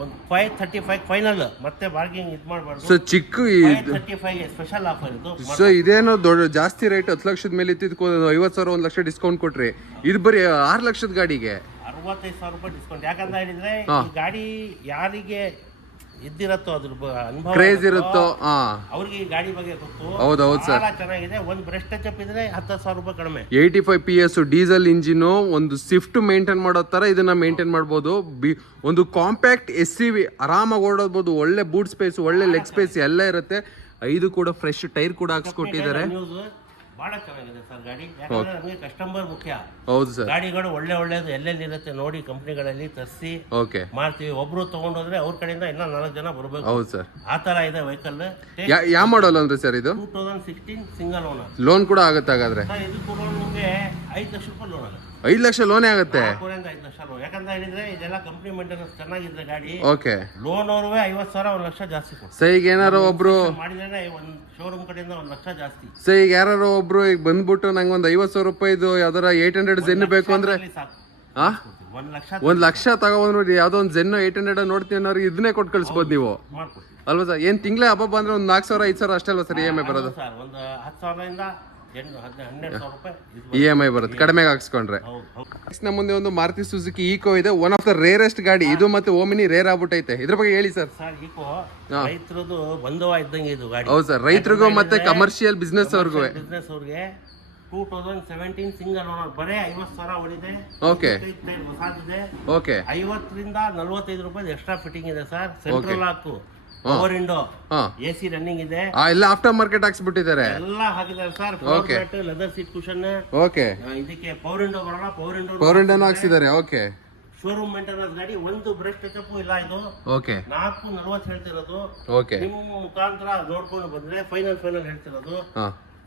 ಒಂದು 535 ಫೈನಲ್, ಮತ್ತೆ ಬಾರ್ಗಿಂಗ್ ಇದು ಮಾಡಬಾರ್ದು. ಸೊ ಚಿಕ್ಕ 535 ಸ್ಪೆಷಲ್ ಆಫರ್ ಇದು. ಸೊ ಇದೇನೋ ದೊಡ್ಡ ಜಾಸ್ತಿ ರೇಟ್ 10 ಲಕ್ಷದ ಮೇಲೆ ಇತ್ತಿದ್ಕೋ 50,000 1 ಲಕ್ಷ ಡಿಸ್ಕೌಂಟ್ ಕೊಟ್ರಿ. ಇದು ಬರೀ 6 ಲಕ್ಷದ ಗಾಡಿಗೆ 65,000 ರೂಪಾಯಿ ಡಿಸ್ಕೌಂಟ್. ಯಾಕಂತ ಹೇಳಿದ್ರೆ ಈ ಗಾಡಿ ಯಾರಿಗೆ ಇದ್ದಿರತ್ತೋ ಅದ್ರ ಅನುಭವ ಕ್ರೇಜ್ ಇರುತ್ತೋ ಅವ್ರಿಗೆ ಈ ಗಾಡಿ ಬಗ್ಗೆ ಗೊತ್ತು. ಹೌದೌದು ಸರ್. ಬಹಳ ಚೆನ್ನಾಗಿದೆ. ಒಂದು ಬ್ರಷ್ ಟಚ್ ಅಪ್ ಇದ್ರೆ 10,000 ರೂಪಾಯಿ ಕಡಿಮೆ. 85 PS ಡೀಸೆಲ್ ಇಂಜಿನ್, ಒಂದು ಸ್ವಿಫ್ಟ್ ಮೇಂಟೈನ್ ಮಾಡೋ ತರ ಇದನ್ನ ಮೇಂಟೈನ್ ಮಾಡ್ಬೋದು. ಒಂದು ಕಾಂಪ್ಯಾಕ್ಟ್ SUV ಆರಾಮಾಗಿ ಓಡೋಬಹುದು. ಒಳ್ಳೆ ಬೂಟ್ ಸ್ಪೇಸ್, ಒಳ್ಳೆ ಲೆಗ್ ಸ್ಪೇಸ್ ಎಲ್ಲ ಇರುತ್ತೆ. 5 ಕೂಡ ಫ್ರೆಶ್ ಟೈರ್ ಕೂಡ ಹಾಕ್ಸ್ಕೊಟ್ಟಿದ್ದಾರೆ. ಬಹಳ ಚೆನ್ನಾಗಿದೆ ಸರ್ ಗಾಡಿ. ಯಾಕಂದ್ರೆ ನಮಗೆ ಕಸ್ಟಮರ್ ಮುಖ್ಯ. ಹೌದು ಸರ್. ಗಾಡಿಗಳು ಒಳ್ಳೇದು ಎಲ್ಲೆಲ್ಲಿ ಇರುತ್ತೆ ನೋಡಿ ಕಂಪ್ನಿಗಳಲ್ಲಿ ತರಿಸಿ ಓಕೆ ಮಾಡ್ತೀವಿ. ಒಬ್ರು ತಗೊಂಡೋದ್ರೆ ಅವ್ರ ಕಡೆಯಿಂದ ಇನ್ನ 4 ಜನ ಬರಬೇಕು. ಹೌದು ಸರ್. ಆ ತರ ಇದೆ ವೆಹಿಕಲ್. ಯಾವ ಮಾಡಲ್ ಅಂದ್ರೆ ಸರ್ ಇದು? 2016 ಸಿಂಗಲ್ ಓನರ್. ಲೋನ್ ಕೂಡ ಆಗುತ್ತೆ ಹಾಗಾದ್ರೆ? ಇದು ಕೂಡ ನಿಮಗೆ 5 ಲಕ್ಷ ರೂಪಾಯಿ ಲೋನ್ ಆಗುತ್ತೆ. 5 ಲಕ್ಷ ಲೋನೇ ಆಗುತ್ತೆ? 5 ಲಕ್ಷ ಲೋನ್. ಯಾಕಂತ ಹೇಳಿದ್ರೆ ಇದೆಲ್ಲ ಕಂಪ್ನಿ ಮೇಂಟೆನೆನ್ಸ್ ಚೆನ್ನಾಗಿದ್ರೆ ಗಾಡಿ ಓಕೆ. ಲೋನ್ ಅವ್ರವೇ 50,000 1 ಲಕ್ಷ ಜಾಸ್ತಿ ಕೊಡ್ತಾರೆ. ಸೊ ಈಗ ಏನಾರು ಒಬ್ರು ಮಾಡಿದ್ರೆ ಒಂದು ಶೋರೂಮ್ ಕಡೆಯಿಂದ 1 ಲಕ್ಷ ಜಾಸ್ತಿ. ಸೊ ಈಗ ಯಾರು ಒಬ್ರು ಈಗ ಬಂದ್ಬಿಟ್ಟು ನಂಗೆ ಒಂದು 50,000 ರೂಪಾಯಿದು ಯಾವ್ದಾರ 800 ಜೆನ್ ಬೇಕು ಅಂದ್ರೆ 1 ಲಕ್ಷ ತಗೊಂಡ್ರಿ ಯಾವ್ದೋ ಒಂದು ಜೆನ್ 800 ನೋಡ್ತೀನಿ ಅನ್ನೋರು ಇದನ್ನೇ ಕೊಟ್ಟು ಕಳಿಸ್ಬೋದು ನೀವು ಮಾಡ್ಕೊಡ್ತೀವಿ ಅಲ್ವಾ ಸರ್? ಏನ್ ತಿಂಗಳೇ ಹಬ್ಬ ಬಂದ್ರೆ ಒಂದು 4,000 5,000 ಅಷ್ಟೇ ಅಲ್ವಾ ಸರ್ EMI ಬರೋದು? ಸರ್ ಒಂದು 10,000ರಿಂದ 12,000 ರೂಪಾಯಿ EMI ಬರುತ್ತೆ ಕಡಿಮೆಗೆ ಹಾಕ್ಸ್ಕೊಂಡ್ರೆ. ನಮ್ಮ ಮುಂದೆ ಒಂದು ಮಾರುತಿ ಸುಜುಕಿ ಈಕೋ ಇದೆ. ಒನ್ ಆಫ್ ದ ರೇರೆಸ್ಟ್ ಗಾಡಿ ಇದು, ಮತ್ತೆ ಓಮಿನಿ ರೇರ್ ಆಗ್ಬಿಟ್ಟೈತೆ. ಇದ್ರ ಬಗ್ಗೆ ಹೇಳಿ ಸರ್. ಸರ್ ಈಕೋ ರೈತರದು ಬಂಧುವ ಇದ್ದಂಗೆ ಇದು ಗಾಡಿ. ಹೌದು ಸರ್, ರೈತರಿಗೂ ಮತ್ತೆ ಕಮರ್ಷಿಯಲ್ ಬಿಸ್ನೆಸ್ ಅವ್ರಿಗೆ 2017 ಸಿಂಗಲ್ ಓನರ್. ಬರೇ 50,000 ಓಡಿದೆ. ಓಕೆ ಹೊಸದಿದೆ. ಓಕೆ. 50ರಿಂದ 45 ರೂಪಾಯಿ ಎಕ್ಸ್ಟ್ರಾ ಫಿಟ್ಟಿಂಗ್ ಇದೆ sir. Central lock, power window, AC running ಇದೆ. ಎಲ್ಲ ಆಫ್ಟರ್ ಮಾರ್ಕೆಟ್ ಹಾಕ್ಸ್ಬಿಟ್ಟಿದ್ದಾರೆ. ಎಲ್ಲ ಹಾಕಿದ್ದಾರೆ sir. Floor mat, leather seat cushion. Okay. ಇದಕ್ಕೆ ಪವರ್ ವಿಂಡೋ ಬರೋಣ. ಪವರ್ ವಿಂಡೋನ ಹಾಕ್ಸಿದ್ದಾರೆ. ಓಕೆ. ಶೋರೂಮ್ ಮೇಂಟೆನೆನ್ಸ್ ಗಾಡಿ. ಒಂದು ಬ್ರೇಕ್ ಟಚ್ ಅಪ್ ಇಲ್ಲ. ಇದು ಓಕೆ 440 ಹೇಳ್ತಿರೋದು. ಓಕೆ. ನಿಮ್ಮ ಮುಖಾಂತರ ನೋಡ್ಕೊಂಡು ಬಂದ್ರೆ ಫೈನಲ್ ಹೇಳ್ತಿರೋದು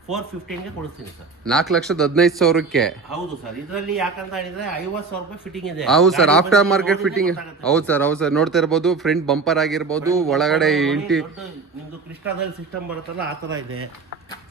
415 ಗೆ ಕೊಡ್ತೀನಿ ಸರ್. 4,15,000ಕ್ಕೆ. ಹೌದು ಸರ್. ಇದರಲ್ಲಿ ಯಾಕಂತ ಹೇಳಿದ್ರೆ 50,000 ರೂಪಾಯಿ ಫಿಟ್ಟಿಂಗ್ ಇದೆ. ಹೌದು ಸರ್, ಆಫ್ಟರ್ ಮಾರ್ಕೆಟ್ ಫಿಟ್ಟಿಂಗ್. ಹೌದು ಸರ್, ಹೌದು ಸರ್. ನೋಡ್ತಾ ಇರ್ಬೋದು ಫ್ರಂಟ್ ಬಂಪರ್ ಆಗಿರ್ಬೋದು, ಒಳಗಡೆ ನಿಮ್ದು ಕ್ರಿಸ್ಟಾದಲ್ಲಿ ಸಿಸ್ಟಮ್ ಬರುತ್ತಲ್ಲ ಆ ತರ ಇದೆ.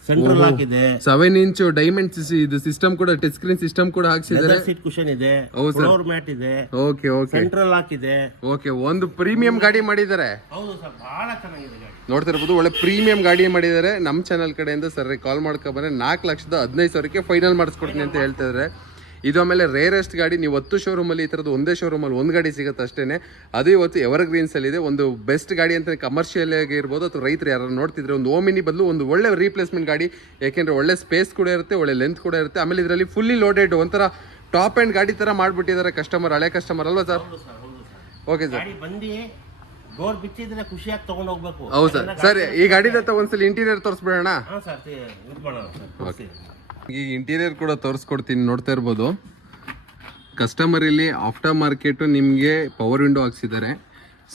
ಸೆಂಟ್ರಲ್ ಲಾಕ್ ಇದೆ. 7 ಇಂಚ್ ಡೈಮಂಡ್ ಇದು ಸಿಸ್ಟಮ್ ಕೂಡ, ಟಚ್ ಸ್ಕ್ರೀನ್ ಸಿಸ್ಟಮ್ ಕೂಡ ಹಾಕ್ಸಿದ್ದಾರೆ. ಸೀಟ್ ಕುಶನ್ ಇದೆ. ಹೌದು ಸರ್. ಫ್ಲೋರ್ ಮ್ಯಾಟ್ ಇದೆ. Okay okay. ಸೆಂಟ್ರಲ್ ಲಾಕ್ ಇದೆ. ಓಕೆ. ಒಂದು ಪ್ರೀಮಿಯಂ ಗಾಡಿ ಮಾಡಿದ್ದಾರೆ. ಹೌದು ಸರ್, ಬಹಳ ಚೆನ್ನಾಗಿದೆ ಗಾಡಿ. ನೋಡ್ತಾ ಇರ್ಬೋದು ಒಳ್ಳೆ ಪ್ರೀಮಿಯಂ ಗಾಡಿ ಮಾಡಿದ್ದಾರೆ. ನಮ್ಮ ಚಾನಲ್ ಕಡೆಯಿಂದ ಸರ್ ಕಾಲ್ ಮಾಡ್ಕೊಬಂದ್ರೆ 4,15,000ಕ್ಕೆ ಫೈನಲ್ ಮಾಡಿಸ್ಕೊಡ್ತೀನಿ ಅಂತ ಹೇಳ್ತಾ ಇದ್ದಾರೆ. ಇದು ಆಮೇಲೆ ರೇರೆಸ್ಟ್ ಗಾಡಿ. ನೀವು 10 ಶೋರೂಮಲ್ಲಿ ಈ ಥರದ್ದು ಒಂದೇ ಶೋರೂಮಲ್ಲಿ ಒಂದು ಗಾಡಿ ಸಿಗುತ್ತೆ ಅಷ್ಟೇ. ಅದು ಇವತ್ತು ಎವರ್ಗ್ರೀನ್ಸಲ್ಲಿ ಇದೆ. ಒಂದು ಬೆಸ್ಟ್ ಗಾಡಿ ಅಂತ ಕಮರ್ಷಿಯಲ್ ಆಗಿರ್ಬೋದು ಅಥವಾ ರೈತರು ಯಾರು ನೋಡ್ತಿದ್ರೆ ಒಂದು ಓಮಿನಿ ಬದಲು ಒಂದು ಒಳ್ಳೆ ರೀಪ್ಲೇಸ್ಮೆಂಟ್ ಗಾಡಿ. ಯಾಕೆಂದರೆ ಒಳ್ಳೆ ಸ್ಪೇಸ್ ಕೂಡ ಇರುತ್ತೆ, ಒಳ್ಳೆ ಲೆಂತ್ ಕೂಡ ಇರುತ್ತೆ. ಆಮೇಲೆ ಇದರಲ್ಲಿ ಫುಲ್ಲಿ ಲೋಡೆಡ್ ಒಂಥರ ಟಾಪ್ ಆ್ಯಂಡ್ ಗಾಡಿ ಥರ ಮಾಡಿಬಿಟ್ಟಿದ್ದಾರೆ ಕಸ್ಟಮರ್, ಹಳೆ ಕಸ್ಟಮರ್ ಅಲ್ವಾ ಸರ್? Okay sir. ಡೋರ್ ಬಿಚ್ಚಿದ್ರೆ ಖುಷಿಯಾಗಿ ತಗೊಂಡು ಹೋಗ್ಬೇಕು. ಹೌದು ಸರ್. ಸರ್ ಈ ಗಾಡಿದ ಒಂದ್ಸಲ ಇಂಟೀರಿಯರ್ ತೋರಿಸ್ಬಿಡೋಣ. ಈ ಇಂಟೀರಿಯರ್ ಕೂಡ ತೋರಿಸ್ಕೊಡ್ತೀನಿ. ನೋಡ್ತಾ ಇರ್ಬೋದು ಕಸ್ಟಮರ್ ಇಲ್ಲಿ ಆಫ್ಟರ್ ಮಾರ್ಕೆಟು ನಿಮಗೆ ಪವರ್ ವಿಂಡೋ ಹಾಕ್ಸಿದ್ದಾರೆ.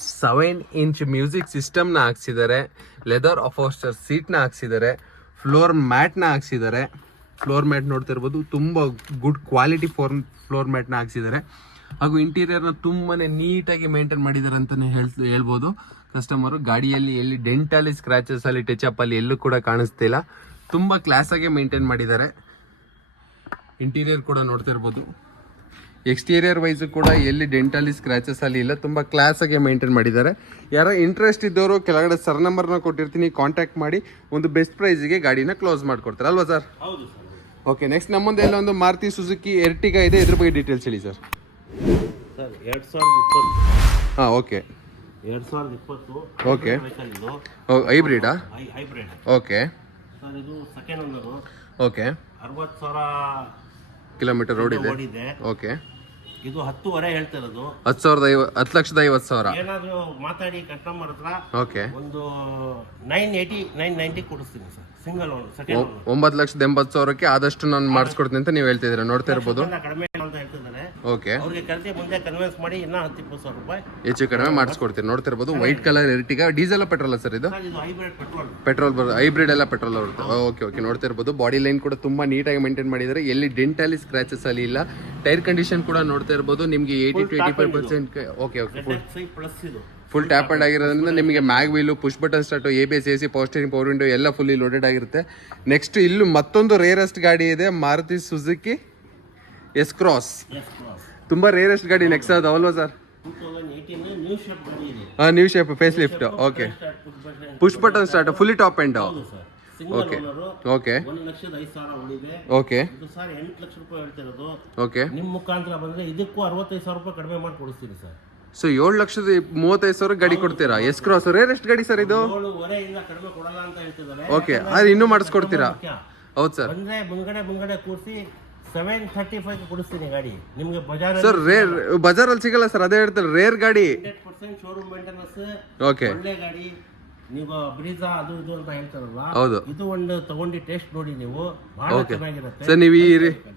7 ಇಂಚ್ ಮ್ಯೂಸಿಕ್ ಸಿಸ್ಟಮ್ನ ಹಾಕ್ಸಿದ್ದಾರೆ. ಲೆದರ್ ಅಫೋಸ್ಟರ್ ಸೀಟ್ನ ಹಾಕ್ಸಿದ್ದಾರೆ. ಫ್ಲೋರ್ ಮ್ಯಾಟ್ನ ಹಾಕ್ಸಿದ್ದಾರೆ. ಫ್ಲೋರ್ ಮ್ಯಾಟ್ ನೋಡ್ತಾ ಇರ್ಬೋದು ತುಂಬ ಗುಡ್ ಕ್ವಾಲಿಟಿ ಫ್ಲೋರ್ ಮ್ಯಾಟ್ನ ಹಾಕ್ಸಿದ್ದಾರೆ. ಹಾಗೂ ಇಂಟೀರಿಯರ್ನ ತುಂಬಾ ನೀಟಾಗಿ ಮೇಂಟೈನ್ ಮಾಡಿದ್ದಾರೆ ಅಂತಲೇ ಹೇಳ್ಬೋದು ಕಸ್ಟಮರು. ಗಾಡಿಯಲ್ಲಿ ಎಲ್ಲಿ ಡೆಂಟಲ್ಲಿ ಸ್ಕ್ರಾಚಸ್ ಅಲ್ಲಿ ಟಚ್ ಅಪ್ ಅಲ್ಲಿ ಎಲ್ಲೂ ಕೂಡ ಕಾಣಿಸ್ತಿಲ್ಲ. ತುಂಬ ಕ್ಲಾಸಾಗೆ ಮೇಂಟೈನ್ ಮಾಡಿದ್ದಾರೆ. ಇಂಟೀರಿಯರ್ ಕೂಡ ನೋಡ್ತಾ ಇರ್ಬೋದು. ಎಕ್ಸ್ಟೀರಿಯರ್ ವೈಸು ಕೂಡ ಎಲ್ಲಿ ಡೆಂಟಲ್ಲಿ ಸ್ಕ್ರಾಚಸ್ ಅಲ್ಲಿ ಇಲ್ಲ, ತುಂಬ ಕ್ಲಾಸಾಗೆ ಮೇಂಟೈನ್ ಮಾಡಿದ್ದಾರೆ. ಯಾರೋ ಇಂಟ್ರೆಸ್ಟ್ ಇದ್ದವರು ಕೆಳಗಡೆ ಸರ್ ನಂಬರ್ನ ಕೊಟ್ಟಿರ್ತೀನಿ, ಕಾಂಟ್ಯಾಕ್ಟ್ ಮಾಡಿ ಒಂದು ಬೆಸ್ಟ್ ಪ್ರೈಸ್ಗೆ ಗಾಡಿನ ಕ್ಲೋಸ್ ಮಾಡಿಕೊಡ್ತಾರೆ ಅಲ್ವಾ ಸರ್? ಹೌದು ಸರ್. ಓಕೆ. ನೆಕ್ಸ್ಟ್ ನಮ್ಮ ಮುಂದೆ ಎಲ್ಲ ಒಂದು ಮಾರುತಿ ಸುಜುಕಿ ಎರ್ಟಿಗಾ ಇದೆ. ಇದ್ರ ಬಗ್ಗೆ ಡೀಟೇಲ್ಸ್ ಹೇಳಿ ಸರ್. ಸರ್ 2020. ಹಾಂ ಓಕೆ. 2020. ಓಕೆ. ಹೈಬ್ರಿಡಾ? ಹೈಬ್ರಿಡ್. ಓಕೆ ಸರ್ ಇದು ಸೆಕೆಂಡ್ ಓನರು. ಓಕೆ. 60,000 ಕಿಲೋಮೀಟರ್ ಓಡಿದೆ. ಓಕೆ. ಇದು 10.5 ಹೇಳ್ತಿರೋದು. 10,50,000. ಏನಾದ್ರು ಮಾತಾಡಿ ಕಸ್ಟಮರ್ ಹತ್ರ ಓಕೆ ಒಂದು 990 ಕೊಡಿಸ್ತೀನಿ sir. Single owner second owner. 9,80,000ಕ್ಕೆ ಆದಷ್ಟು ನಾನು ಮಾಡಿಸ್ಕೊಡ್ತೀನಿ ಅಂತ ನೀವು ಹೇಳ್ತಿದ್ದೀರಾ. ನೋಡ್ತಾ ಇರ್ಬೋದು ಕಡಿಮೆ ಅಂತ ಹೇಳ್ತಿದ್ದಾರೆ. ಓಕೆ, ಅವ್ರಿಗೆ ಕರೆಸಿ ಮುಂದೆ ಕನ್ವಿನ್ಸ್ ಮಾಡಿ ಇನ್ನೂ 10-20 ಸಾವಿರ ರೂಪಾಯಿ ಹೆಚ್ಚು ಕಡಿಮೆ ಮಾಡಿಸ್ಕೊಡ್ತೀರಿ. ನೋಡ್ತಿರ್ಬೋದು white colour Ertiga, diesel petrol sir ಇದು? ಸರ್ ಇದು ಹೈಬ್ರಿಡ್ ಪೆಟ್ರೋಲ್. ಪೆಟ್ರೋಲ್ ಹೈಬ್ರಿಡ್ ಎಲ್ಲ ಪೆಟ್ರೋಲ್ ಬರುತ್ತೆ. ಓಕೆ ಓಕೆ, ನೋಡ್ತಿರ್ಬೋದು ಬಾಡಿ ಲೈನ್ ಕೂಡ ತುಂಬಾ ನೀಟಾಗಿ ಮೇಂಟೈನ್ ಮಾಡಿದ್ದಾರೆ. ಎಲ್ಲಿ ಡೆಂಟಲ್ಲಿ ಸ್ಕ್ರಾಚಸ್ ಅಲ್ಲಿ ಇಲ್ಲ. ಟೈರ್ ಕಂಡೀಷನ್ ಕೂಡ ನೋಡ್ತಾ ಇರ್ಬೋದು ನಿಮಗೆ 80 to 85%. ಓಕೆ ಓಕೆ, ಪ್ಲಸ್ ಇದು ಫುಲ್ ಟ್ಯಾಪ್ ಅಂಡ್ ಆಗಿರೋದ್ರಿಂದ ನಿಮಗೆ mag wheel, push button start, ABS, AC, power steering, power window ಎಲ್ಲ ಫುಲ್ಲಿ ಲೋಡೆಡ್ ಆಗಿರುತ್ತೆ. ನೆಕ್ಸ್ಟ್ ಇಲ್ಲೂ ಮತ್ತೊಂದು ರೇರೆಸ್ಟ್ ಗಾಡಿ ಇದೆ, ಮಾರುತಿ ಸುಜುಕಿ ಎಸ್ ಕ್ರಾಸ್. ತುಂಬಾ ರೇರೆಸ್ಟ್ ಗಾಡಿ ನೆಕ್ಸ್ಟ್ ಅದು ಅಲ್ವಾ ಸರ್? 2018 ನ್ಯೂ ಶೇಪ್ ಗಾಡಿ ಇದೆ. New shape face lift. Okay, push button start, fully top end. Okay okay 1,05,000 ಉಳಿದೆ. ಓಕೆ, ಇದು ಸರ್ 8 ಲಕ್ಷ ರೂಪಾಯಿ ಹೇಳ್ತಿರೋದು. ಓಕೆ, ನಿಮ್ಮ ಮುಖಾಂತರ ಬಂದ್ರೆ ಇದಕ್ಕೂ 65,000 ರೂಪಾಯಿ ಕಡಿಮೆ ಮಾಡಿ ಕೊಡಿಸ್ತೀನಿ ಸರ್. ಸೊ 7,35,000 ಗಾಡಿ ಕೊಡ್ತೀರಾ? ಎಸ್ ಕ್ರಾಸ್ ರೇರೆಸ್ಟ್ ಗಾಡಿ ಸರ್ ಇದು? 7.5 ಕಡಿಮೆ ಕೊಡಲ್ಲ ಅಂತ ಹೇಳ್ತಿದ್ದಾರೆ. ಓಕೆ, ಅದು ಇನ್ನೂ ಮಾಡಿಸ್ಕೊಡ್ತೀರಾ? ಹೌದು ಸರ್. ಬಂದ್ರೆ ಮುಂಗಡೆ ಕೂರಿಸಿ 735 ಕೊಡಿಸ್ತೀನಿ ಗಾಡಿ ನಿಮ್ಗೆ. ಬಜಾರ್ ಸರ್ ರೇರ್ ಬಜಾರಲ್ಲಿ ಸಿಗಲ್ಲ ಸರ್, ಅದೇ ಹೇಳ್ತಾರೆ ರೇರ್ ಗಾಡಿ. 100% ಶೋರೂಮ್ ಮೇಂಟೆನೆನ್ಸ್, ಓಕೆ, ಒಳ್ಳೆ ಗಾಡಿ. ನೀವು ಬ್ರೀಜಾ ಅದು ಇದು ಅಂತ ಹೇಳ್ತಾರಲ್ವಾ, ಹೌದು. ಇದು ಒಂದು ತಗೊಂಡು ಟೇಸ್ಟ್ ನೋಡಿ ನೀವು, ಬಹಳ ಚೆನ್ನಾಗಿರುತ್ತೆ ಸರ್. ನೀವು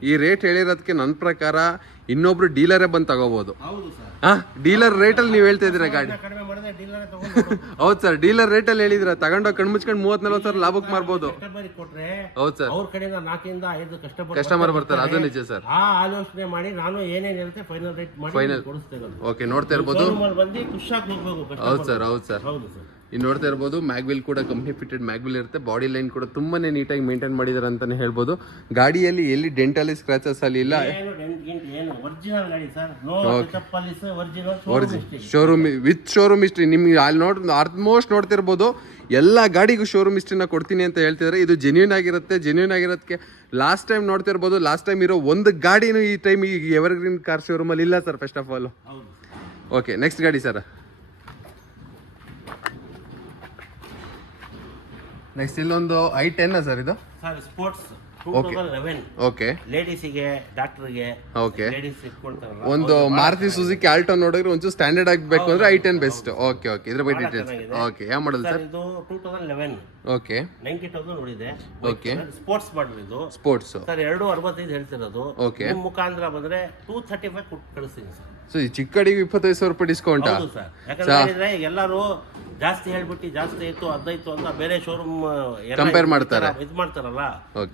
ಈ ರೇಟ್ ಹೇಳಿರೋದಕ್ಕೆ ನನ್ನ ಪ್ರಕಾರ ಇನ್ನೊಬ್ರು ಡೀಲರೇ ಬಂದು ತಗೋಬಹುದು. ಹೌದು ಸರ್. ಡೀಲರ್ ರೇಟಲ್ಲಿ ನೀವು ಹೇಳ್ತಾ ಇದ್ದೀರಾ ಗಾಡಿ? ಕಡಿಮೆ ಮಾಡಿದ್ರೆ ಡೀಲರ್ ತಗೊಂಡು ಹೌದು ಸರ್, ಡೀಲರ್ ರೇಟಲ್ಲಿ ಹೇಳಿದ್ರೆ ತಗೊಂಡೋಗಿ ಕಣ್ಮುಚ್ಕೊಂಡು 30-40 ಸಾವಿರ ಲಾಭಕ್ಕೆ ಮಾರ್ಬೋದು. ಕಸ್ಟಮರ್ ಕೊಟ್ರೆ ಹೌದು ಸರ್, ಅವ್ರ ಕಡೆಯಿಂದ 4-5 ಕಸ್ಟಮರ್ ಬರ್ತಾರೆ, ಅದು ನಿಜ ಸರ್. ಆ ಆಲೋಚನೆ ಮಾಡಿ ನಾನು ಏನೇನಿರುತ್ತೆ ಫೈನಲ್ ರೇಟ್ ಮಾಡಿ ಕೊಡಿಸ್ತೇನೆ. ಓಕೆ, ನೋಡ್ತಾ ಇರ್ಬೋದು. ಬಂದು ಖುಷಿಯಾಗಿ ಹೋಗ್ಬೇಕು. ಹೌದು ಸರ್, ಹೌದು ಸರ್. ಹೌದು ಸರ್. ಇನ್ನು ನೋಡ್ತಾ ಇರ್ಬೋದು ಮ್ಯಾಗ್ವಿಲ್ ಕೂಡ ಕಂಪ್ನಿ ಫಿಟೆಡ್ ಮ್ಯಾಗ್ವಿಲ್ ಇರುತ್ತೆ. ಬಾಡಿ ಲೈನ್ ಕೂಡ ತುಂಬಾನೇ ನೀಟಾಗಿ ಮೇಂಟೈನ್ ಮಾಡಿದ್ದಾರೆ ಅಂತಾನೆ ಹೇಳ್ಬೋದು. ಗಾಡಿಯಲ್ಲಿ ಎಲ್ಲಿ ಡೆಂಟಲ್ಲಿ ಸ್ಕ್ರಾಚಸ್ ಅಲ್ಲಿ ಇಲ್ಲ. ಒರಿಜಿನಲ್ ಗಾಡಿ sir, no touch polish, original showroom with showroom history. ನಿಮ್ಗೆ ಅಲ್ಲಿ ಆಲ್ಮೋಸ್ಟ್ ನೋಡ್ತಿರ್ಬೋದು ಎಲ್ಲ ಗಾಡಿಗೂ ಶೋರೂಮ್ ಹಿಸ್ಟ್ರಿನ ಕೊಡ್ತೀನಿ ಅಂತ ಹೇಳ್ತಿದ್ದಾರೆ. ಇದು ಜೆನ್ಯೂನ್ ಆಗಿರುತ್ತೆ. ಜೆನ್ಯೂನ್ ಆಗಿರೋದಕ್ಕೆ ಲಾಸ್ಟ್ ಟೈಮ್ ನೋಡ್ತಿರ್ಬೋದು, ಲಾಸ್ಟ್ ಟೈಮ್ ಇರೋ ಒಂದು ಗಾಡಿನೂ ಈ ಟೈಮ್ ಈ ಎವರ್ಗ್ರೀನ್ ಕಾರ್ ಶೋರೂಮ್ ಅಲ್ಲಿ ಇಲ್ಲ sir, first of all. Okay, next ಗಾಡಿ ಸರ್. ನೆಕ್ಸ್ಟ್ ಇಲ್ಲೊಂದು i10 ಸರ್ ಇದು? Sir sports 2011. ಓಕೆ, ಲೇಡೀಸಿಗೆ, ಡಾಕ್ಟರ್ಗೆ, ಓಕೆ, ಲೇಡೀಸ್ ಇಟ್ಕೊಳ್ತಾರಲ್ಲ, ಒಂದು ಮಾರುತಿ ಸುಜುಕಿ ಆಲ್ಟೋ ನೋಡಿದ್ರೆ ಒಂಚೂರು ಸ್ಟ್ಯಾಂಡರ್ಡ್ ಆಗಬೇಕು ಅಂದ್ರೆ i10 ಬೆಸ್ಟ್. ಓಕೆ ಓಕೆ, ಇದ್ರ ಬಗ್ಗೆ ಡೀಟೇಲ್ಸ್. ಓಕೆ, ಯಾವ ಮಾಡಲ್ ಸರ್ ಇದು? 2011. ಓಕೆ, 90,000 ನೋಡಿದೆ. ಓಕೆ, ಸ್ಪೋರ್ಟ್ಸ್ ಮಾಡಲ್ ಇದು. ಸ್ಪೋರ್ಟ್ಸ್ ಸರ್ 265 ಹೇಳ್ತಿರೋದು. ಓಕೆ, ನಿಮ್ಮ ಮುಖಾಂತರ ಬಂದ್ರೆ 235 ಕೊಟ್ಟು ಕಳಿಸ್ತೀನಿ ಸರ್. ಸೊ ಈ ಚಿಕ್ಕ ಗಾಡಿಗೆ 25,000 ರೂಪಾಯಿ ಡಿಸ್ಕೌಂಟ್? ಹೌದು ಸರ್. ಯಾಕಂದ್ರೆ ಎಲ್ಲರೂ ಜಾಸ್ತಿ ಹೇಳ್ಬಿಟ್ಟು ಜಾಸ್ತಿ ಇತ್ತು ಅದಾಯ್ತು ಅಂತ ಬೇರೆ ಶೋರೂಮ್ ಕಂಪೇರ್ ಮಾಡ್ತಾರೆ, ಇದು ಮಾಡ್ತಾರಲ್ಲ.